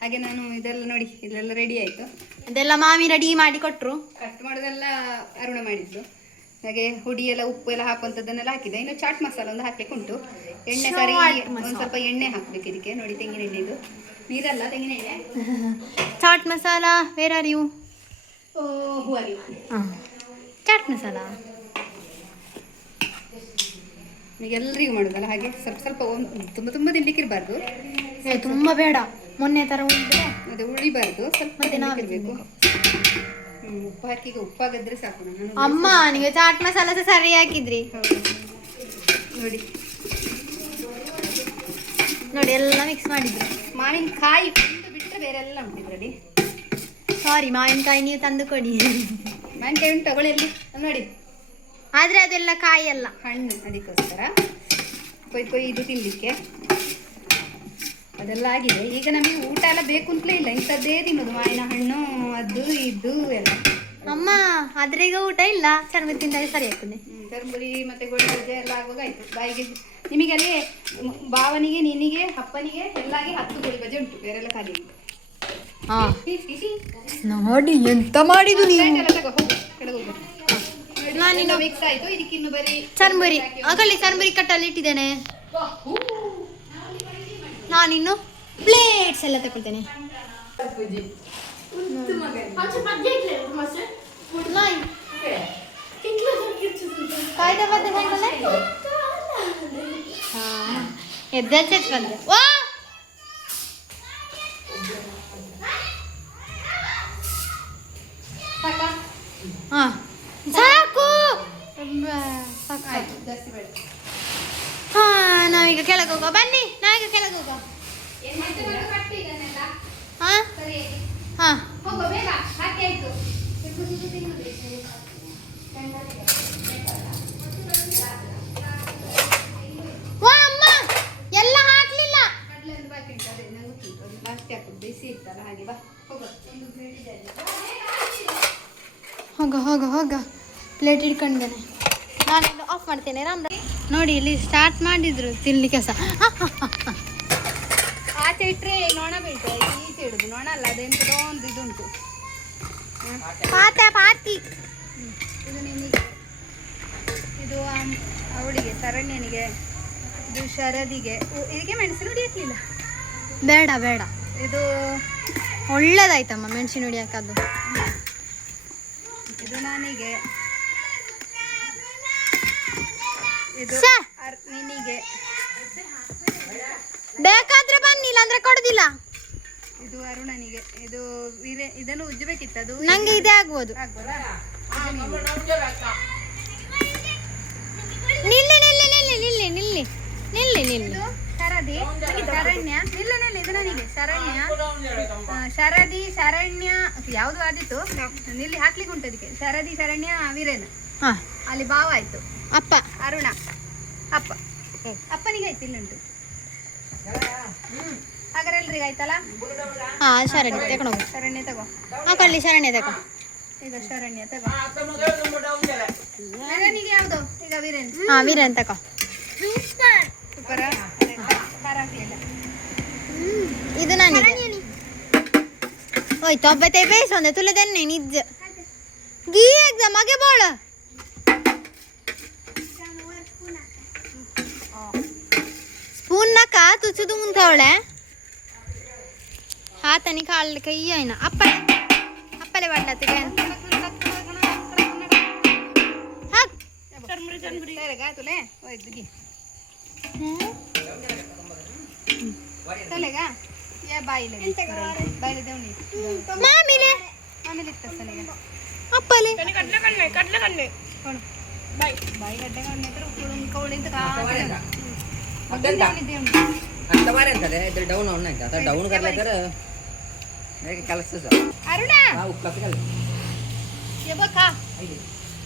ಹಾಗೆ ನಾನು ಇದೆಲ್ಲ ನೋಡಿ, ಇದೆಲ್ಲ ರೆಡಿ ಆಯ್ತು. ಅದೆಲ್ಲ ಮಾಮಿ ರೆಡಿ ಮಾಡಿ ಕೊಟ್ರು. ಕಟ್ ಮಾಡೋದೆಲ್ಲ ಅರುಣ ಮಾಡಿದ್ರು. ಹಾಗೆ ಹುಡಿ ಎಲ್ಲ ಉಪ್ಪು ಎಲ್ಲ ಹಾಕುವಂಥದ್ದನ್ನೆಲ್ಲ ಹಾಕಿದೆ. ಇನ್ನು ಚಾಟ್ ಮಸಾಲ ಒಂದು ಹಾಕ್ಲಿಕ್ಕೆ ಉಂಟು. ಎಣ್ಣೆ ಸರಿ ಒಂದು ಸ್ವಲ್ಪ ಎಣ್ಣೆ ಹಾಕ್ಬೇಕು ಇದಕ್ಕೆ. ನೋಡಿ, ತೆಂಗಿನ ಎಣ್ಣೆ, ಇದು ನೀರಲ್ಲ, ತೆಂಗಿನ ಎಣ್ಣೆ. ಚಾಟ್ ಮಸಾಲ ಬೇರೆ ಅರಿವು ಚಾಟ್ ಮಸಾಲ ಈಗ ಎಲ್ರಿಗೂ ಮಾಡೋದಲ್ಲ, ಹಾಗೆ ಸ್ವಲ್ಪ ತುಂಬ ತಿನ್ಲಿಕ್ಕೆ ಇರಬಾರ್ದು. ತುಂಬ ಬೇಡ, ಮೊನ್ನೆ ಥರ ಉಂಟು. ಅದು ಉಳಿಬಾರ್ದು, ಸ್ವಲ್ಪ ತಿನ್ನಬೇಕು. ಉಪ್ಪು ಹಾಕಿ, ಈಗ ಉಪ್ಪಾಗಿದ್ರೆ ಸಾಕು. ನಾನು ಅಮ್ಮ ನೀವು ಚಾಟ್ ಮಸಾಲ ಸಹ ಸರಿ ಹಾಕಿದ್ರಿ. ನೋಡಿ ಎಲ್ಲ ಮಿಕ್ಸ್ ಮಾಡಿದ್ರು. ಮಾವಿನಕಾಯಿ ಒಂದು ಬಿಟ್ಟರೆ ಬೇರೆ ಎಲ್ಲ ಉಂಟು ಇದರಲ್ಲಿ. ಸಾರಿ, ಮಾವಿನಕಾಯಿ ನೀವು ತಂದು ಕೊಡಿ. ಮಾವಿನಕಾಯಿ ಉಂಟು, ತಗೊಳ್ಳಿ ಅಲ್ಲಿ ನೋಡಿ. ಆದರೆ ಅದೆಲ್ಲ ಕಾಯಿ ಅಲ್ಲ, ಹಣ್ಣು. ಅದಕ್ಕೋಸ್ಕರ ಕೊಯ್ದು ತಿನ್ನಲಿಕ್ಕೆ ಅದೆಲ್ಲ ಆಗಿದೆ. ಈಗ ನಮಗೆ ಊಟ ಎಲ್ಲ ಬೇಕು ಅಂತಲೇ ಇಲ್ಲ, ಇಂಥದ್ದೇ ತಿನ್ನೋದು. ಮಾವಿನ ಹಣ್ಣು ಅದು ಇದು ಎಲ್ಲ. ಅಮ್ಮ ಆದ್ರೆ ಈಗ ಊಟ ಇಲ್ಲ, ಚರ್ಮ ತಿಂದರೆ ಸರಿ ಆಗ್ತದೆ. ಚರ್ಮುರಿ ಮತ್ತೆ ಗೋಳಿ ಬಜೆ ಎಲ್ಲ ಆಗುವಾಗ ಆಯ್ತು ಬಾಯಿಗೆ ನಿಮಗಲ್ಲಿ ಭಾವನಿಗೆ ನಿನಗೆ ಅಪ್ಪನಿಗೆ ಎಲ್ಲಾಗಿ 10 ಗೋಳಿ ಬಜೆ ಉಂಟು ಬೇರೆಲ್ಲ ಖಾಲಿ ಉಂಟು. ಹಾ ನೋಡಿ ಎಂತ ಮಾಡಿದ್ದು ನೀವು. ನಾನಿನ್ನು ಮಿಕ್ಸ್ ಆಯ್ತು ಇದಕ್ಕಿನ್ನು ಬರೀ ಚರ್ಮುರಿ ಆಗಲಿ ಚರ್ಮುರಿ ಕಟ್ಟಲ್ಲಿ ಇಟ್ಟಿದ್ದೇನೆ. ನಾನಿನ್ನು ಪ್ಲೇಟ್ಸ್ ಎಲ್ಲ ತಗೊಳ್ತೇನೆ. ಎದ್ದೆಚ್ಚೆತ್ ಬಂದೆ. ವಾ ಹಾ ಸಾಕು ಆಯ್ತು ಜಾಸ್ತಿ ಬೇಡ. ಹಾ ನಾವೀಗ ಕೆಳಗೆ ಹೋಗುವ ಬನ್ನಿ. ನಾವೀಗ ಕೆಳಗೆ ಹೋಗುವ. ಹಾ ಹಾ ಹೋಗೋ ಬೇಗ ಹಾಕಿ ಆಯ್ತು. ವಾ ಅಮ್ಮ ಎಲ್ಲ ಹಾಕ್ಲಿಲ್ಲ. ಕಡಲೆ ಒಂದು ಬಾಕಿ ಉಂಟು ಅದೇ ನಂಗೆ ಗೊತ್ತುಂಟು ಅದು ಲಾಸ್ಟ್ ಹಾಕೋದು ಬಿಸಿ ಇತ್ತಲ್ಲ ಹಾಗೆ ಬಾ ಹೋಗೋ ಒಂದು ಪ್ಲೇಟ್ ಇದೆ ಅಲ್ಲಿ. ಹೋಗ ಹೋಗ ಹೋಗ ಪ್ಲೇಟ್ ಇಟ್ಕೊಂಡೇನೆ. ನಾನು ಆಫ್ ಮಾಡ್ತೇನೆ ರಾಮ್. ನೋಡಿ ಇಲ್ಲಿ ಸ್ಟಾರ್ಟ್ ಮಾಡಿದ್ರು ತಿನ್ಲಿಕ್ಕೆ ಸಹ. ಆಚೆ ಇಟ್ಟರೆ ನೊಣ ಬೀಳ್ತದೆ, ಈಚೆ ಇಡುದು ನೊಣ ಅಲ್ಲ ಅದೆಂತದೋ ಒಂದು ಇದುಂಟು. ಪಾತಿ ಇದು ನಿನಗೆ, ಇದು ಅವಳಿಗೆ ಶರಣ್ಯನಿಗೆ, ಇದು ಶರದಿಗೆ. ಇದಕ್ಕೆ ಮೆಣಸಿನ ಹುಡಿ ಹಾಕ್ಲಿಲ್ಲ. ಬೇಡ ಬೇಡ ಇದು ಒಳ್ಳೇದಾಯ್ತಮ್ಮ ಮೆಣಸಿನ ಹುಡಿ ಹಾಕದ್ದು. ಇದು ನನಗೆ, ಇದು ಛೆ! ನಿನಗೆ, ಬೇಕಾದ್ರೆ ಬನ್ನಿ ಇಲ್ಲಾಂದ್ರೆ ಕೊಡುದಿಲ್ಲ. ಇದು ಅರುಣನಿಗೆ, ಇದು ಇದನ್ನು ಉಜ್ಜಬೇಕಿತ್ತು ಅದು ನಂಗೆ ಇದೇ ಆಗ್ಬೋದು. ಆಗ್ಬೋದಾ? ನಿಲ್ಲಿ ನಿಲ್ಲಿ ನಿಲ್ಲಿ ನಿಲ್ಲಿ ನಿಲ್ಲಿ ನಿಲ್ಲಿ ನಿಲ್ಲಿ. ಇದು ಶರದಿ, ಶರಣ್ಯ, ಇಲ್ಲ ನಿಲ್ಲ ಇದು ನನಗೆ ಶರಣ್ಯ, ಶರದಿ, ಶರಣ್ಯ ಯಾವುದು ಆದಿತ್ತು ನಿಲ್ಲಿ ಹಾಕ್ಲಿಕ್ಕೆ ಉಂಟು ಅದಕ್ಕೆ. ಶರದಿ, ಶರಣ್ಯ, ವೀರೇನ, ಹಾ ಅಲ್ಲಿ ಭಾವ ಆಯ್ತು, ಅಪ್ಪ ಅರುಣ, ಅಪ್ಪ, ಅಪ್ಪನಿಗೆ ಆಯ್ತು ಇಲ್ಲುಂಟು. ಹಾಗಾದ್ರೆ ಎಲ್ರಿಗೆ ಆಯ್ತಲ್ಲ. ಹಾ ಶರಣ್ಯ ತಗೊಂಡು ಹೋಗು. ಶರಣ್ಯ ತಗೋ, ಹಾಕೊಳ್ಳಿ ಶರಣ್ಯ ತಗೋ. ಈಗ ಶರಣ್ಯ ತಗೋ. ಶರಣ್ಯಗೆ ಯಾವುದು ಈಗ ವೀರೇನ್. ಹಾ ವೀರೇನ್ ತಗೋ. ಸೂಪರ. ಖಾರ ಹಾಕ್ಲಿಲ್ಲ. ಇದು ನನಗೆ. ಓಯ್ ತೊಬ್ಬತೆ ಬೇಯಿಸೊಂದೆ ತುಲೆ ದೆನ್ನೆ ನಿಜ ಗೀ ಎಕ್ಸಾಮ್ ಆಗೆ ಬೋಳ ಸ್ಪೂನ್ ನಕ ತುಚುದು ಮುಂತವಳೆ ಹಾತನಿ ಕಾಲ್ ಕೈ ಆಯ್ನ ಅಪ್ಪಲೆ ಅಪ್ಪಲೆ ಬಡ್ಲತ್ತಿಗೆ ಹಾಕ್ ತುಲೆ ಹೋಯ್ತು ತಲೆಗ ಯಾ ಬಾಯಿಲೆ ಬಾಯಿಲೆ ದೇವನಿ ಮಾಮಿಲೆ ಆಮೇಲೆ ಇತ್ತ ತಲೆಗ ಅಪ್ಪಲೆ ಬಾಯಿ ಗಡ್ಡೆ ಕಣ್ಣೆ ಹತ್ರ ಕೌಳಿ ಅಂತ ಡೌನ್ ಡೌನ್ ಕೆಲಸ ಅರುಣ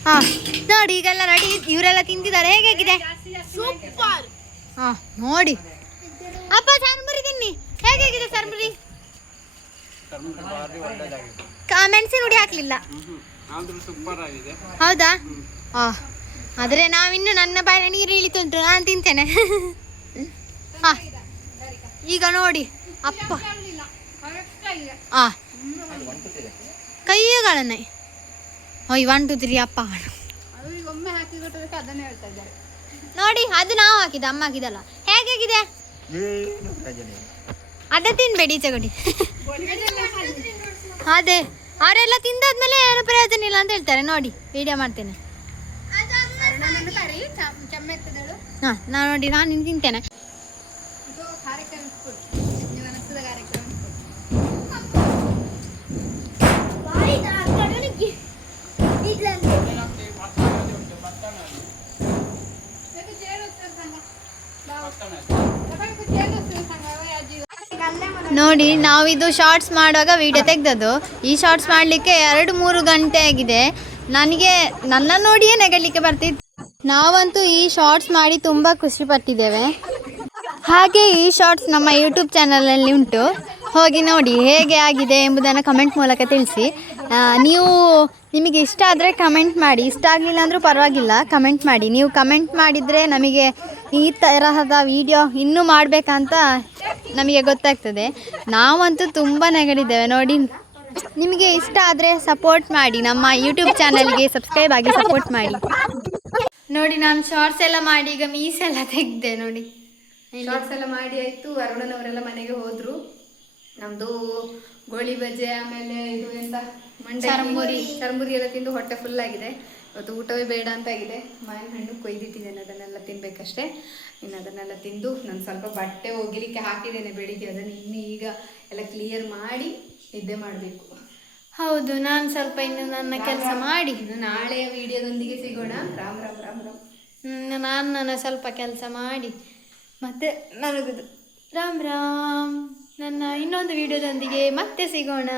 ಹಾ ನೋಡಿ ಈಗೆಲ್ಲ ರೆಡಿ ಇವರೆಲ್ಲ ತಿಂತಿದ್ದಾರೆ ಹೇಗಿದೆ ಸೂಪರ್ ಹಾ ನೋಡಿ ಅಪ್ಪ ಚರ್ಮುರಿ ತಿನ್ನಿ ಹೇಗಿದೆ ಚರ್ಮುರಿ ಮೆಣಸಿನ ಹುಡಿ ಹಾಕ್ಲಿಲ್ಲ ಹೌದಾ ಆ ಆದ್ರೆ ನಾವಿನ್ನು ನನ್ನ ಬಾಯಿನ ನೀರು ಇಳಿತುಂಟು ನಾನು ತಿಂತೇನೆ ಹಾ ಈಗ ನೋಡಿ ಅಪ್ಪ ಆ ಕೈಗಳನ್ನ ಓಯ್ 1 2 3 ಅಪ್ಪ ಅವರಿಗೆ ಒಮ್ಮೆ ಹಾಕಿ ಕೊಟ್ಟದಕ್ಕೆ ಅದನ್ನೇ ಹೇಳ್ತಾ ಇದ್ದಾರೆ ನೋಡಿ ಅದು ನಾವು ಹಾಕಿದ ಅಮ್ಮ ಹಾಕಿದಲ್ಲ ಹೇಗಿದೆ ಅದೇ ತಿನ್ಬೇಡಿ ಈಚೆ ಕೊಡಿ ಅದೇ ಅವರೆಲ್ಲ ತಿಂದಾದ್ಮೇಲೆ ಏನು ಪ್ರಯೋಜನ ಇಲ್ಲ ಅಂತ ಹೇಳ್ತಾರೆ ನೋಡಿ ವಿಡಿಯೋ ಮಾಡ್ತೇನೆ ಹಾ ನಾನು ನೋಡಿ ನಾನು ನಿನ್ನ ತಿಂತೇನೆ ಇದು ಕಾರ್ಯಕ್ರಮ ನೀವು ಅನಿಸಿದ ಕಾರ್ಯಕ್ರಮ ನೋಡಿ ನಾವಿದು ಶಾರ್ಟ್ಸ್ ಮಾಡುವಾಗ ವಿಡಿಯೋ ತೆಗೆದದ್ದು ಈ ಶಾರ್ಟ್ಸ್ ಮಾಡಲಿಕ್ಕೆ 2-3 ಗಂಟೆ ಆಗಿದೆ ನನಗೆ ನನ್ನ ನೋಡಿಯೇ ನೆಗಲಿಕ್ಕೆ ಬರ್ತಿತ್ತು ನಾವಂತೂ ಈ ಶಾರ್ಟ್ಸ್ ಮಾಡಿ ತುಂಬ ಖುಷಿ ಪಟ್ಟಿದ್ದೇವೆ ಹಾಗೆ ಈ ಶಾರ್ಟ್ಸ್ ನಮ್ಮ ಯೂಟ್ಯೂಬ್ ಚಾನಲಲ್ಲಿ ಉಂಟು ಹೋಗಿ ನೋಡಿ ಹೇಗೆ ಆಗಿದೆ ಎಂಬುದನ್ನು ಕಮೆಂಟ್ ಮೂಲಕ ತಿಳಿಸಿ. ನಿಮಗೆ ಇಷ್ಟ ಆದರೆ ಕಮೆಂಟ್ ಮಾಡಿ, ಇಷ್ಟ ಆಗಲಿಲ್ಲ ಅಂದರೂ ಪರವಾಗಿಲ್ಲ, ಕಮೆಂಟ್ ಮಾಡಿ. ನೀವು ಕಮೆಂಟ್ ಮಾಡಿದರೆ ನಮಗೆ ಈ ತರಹದ ವಿಡಿಯೋ ಇನ್ನೂ ಮಾಡಬೇಕಂತ ನಮಗೆ ಗೊತ್ತಾಗ್ತದೆ. ನಾವಂತೂ ತುಂಬ ನೆಗಡಿದ್ದೇವೆ ನೋಡಿ. ನಿಮಗೆ ಇಷ್ಟ ಆದರೆ ಸಪೋರ್ಟ್ ಮಾಡಿ, ನಮ್ಮ ಯೂಟ್ಯೂಬ್ ಚಾನಲ್ಗೆ ಸಬ್ಸ್ಕ್ರೈಬ್ ಆಗಿ ಸಪೋರ್ಟ್ ಮಾಡಿ. ನೋಡಿ ನಾನು ಶಾರ್ಟ್ಸ್ ಎಲ್ಲ ಮಾಡಿ ಈಗ ಮೀಸೆಲ್ಲ ತೆಗೆದೆ ನೋಡಿ. ಶಾರ್ಟ್ಸ್ ಎಲ್ಲ ಮಾಡಿ ಆಯಿತು. ಅರುಣನವರೆಲ್ಲ ಮನೆಗೆ ಹೋದರು. ನಮ್ಮದು ಗೋಳಿ ಬಜೆ ಆಮೇಲೆ ಇದು ಎಂತ ಚರ್ಮುರಿ ಎಲ್ಲ ತಿಂದು ಹೊಟ್ಟೆ ಫುಲ್ ಆಗಿದೆ. ಇವತ್ತು ಊಟವೇ ಬೇಡ ಅಂತ ಆಗಿದೆ. ಮಾವಿನ ಹಣ್ಣು ಕೊಯ್ದಿಟ್ಟಿದ್ದೇನೆ, ಅದನ್ನೆಲ್ಲ ತಿನ್ನಬೇಕಷ್ಟೇ. ಇನ್ನು ಅದನ್ನೆಲ್ಲ ತಿಂದು ನಾನು ಸ್ವಲ್ಪ ಬಟ್ಟೆ ಒಗಿಲಿಕ್ಕೆ ಹಾಕಿದ್ದೇನೆ ಬೆಳಿಗ್ಗೆ. ಅದನ್ನು ಇನ್ನು ಈಗ ಎಲ್ಲ ಕ್ಲಿಯರ್ ಮಾಡಿ ನಿದ್ದೆ ಮಾಡಬೇಕು. ಹೌದು, ನಾನು ಸ್ವಲ್ಪ ಇನ್ನು ನನ್ನ ಕೆಲಸ ಮಾಡಿ ನಾಳೆಯ ವಿಡಿಯೋದೊಂದಿಗೆ ಸಿಗೋಣ. ರಾಮ್ ರಾಮ್ ರಾಮ್ ರಾಮ್. ನಾನು ನನ್ನ ಸ್ವಲ್ಪ ಕೆಲಸ ಮಾಡಿ ಮತ್ತೆ ನನಗುದು ರಾಮ್ ರಾಮ್. ನನ್ನ ಇನ್ನೊಂದು ವಿಡಿಯೋದೊಂದಿಗೆ ಮತ್ತೆ ಸಿಗೋಣ.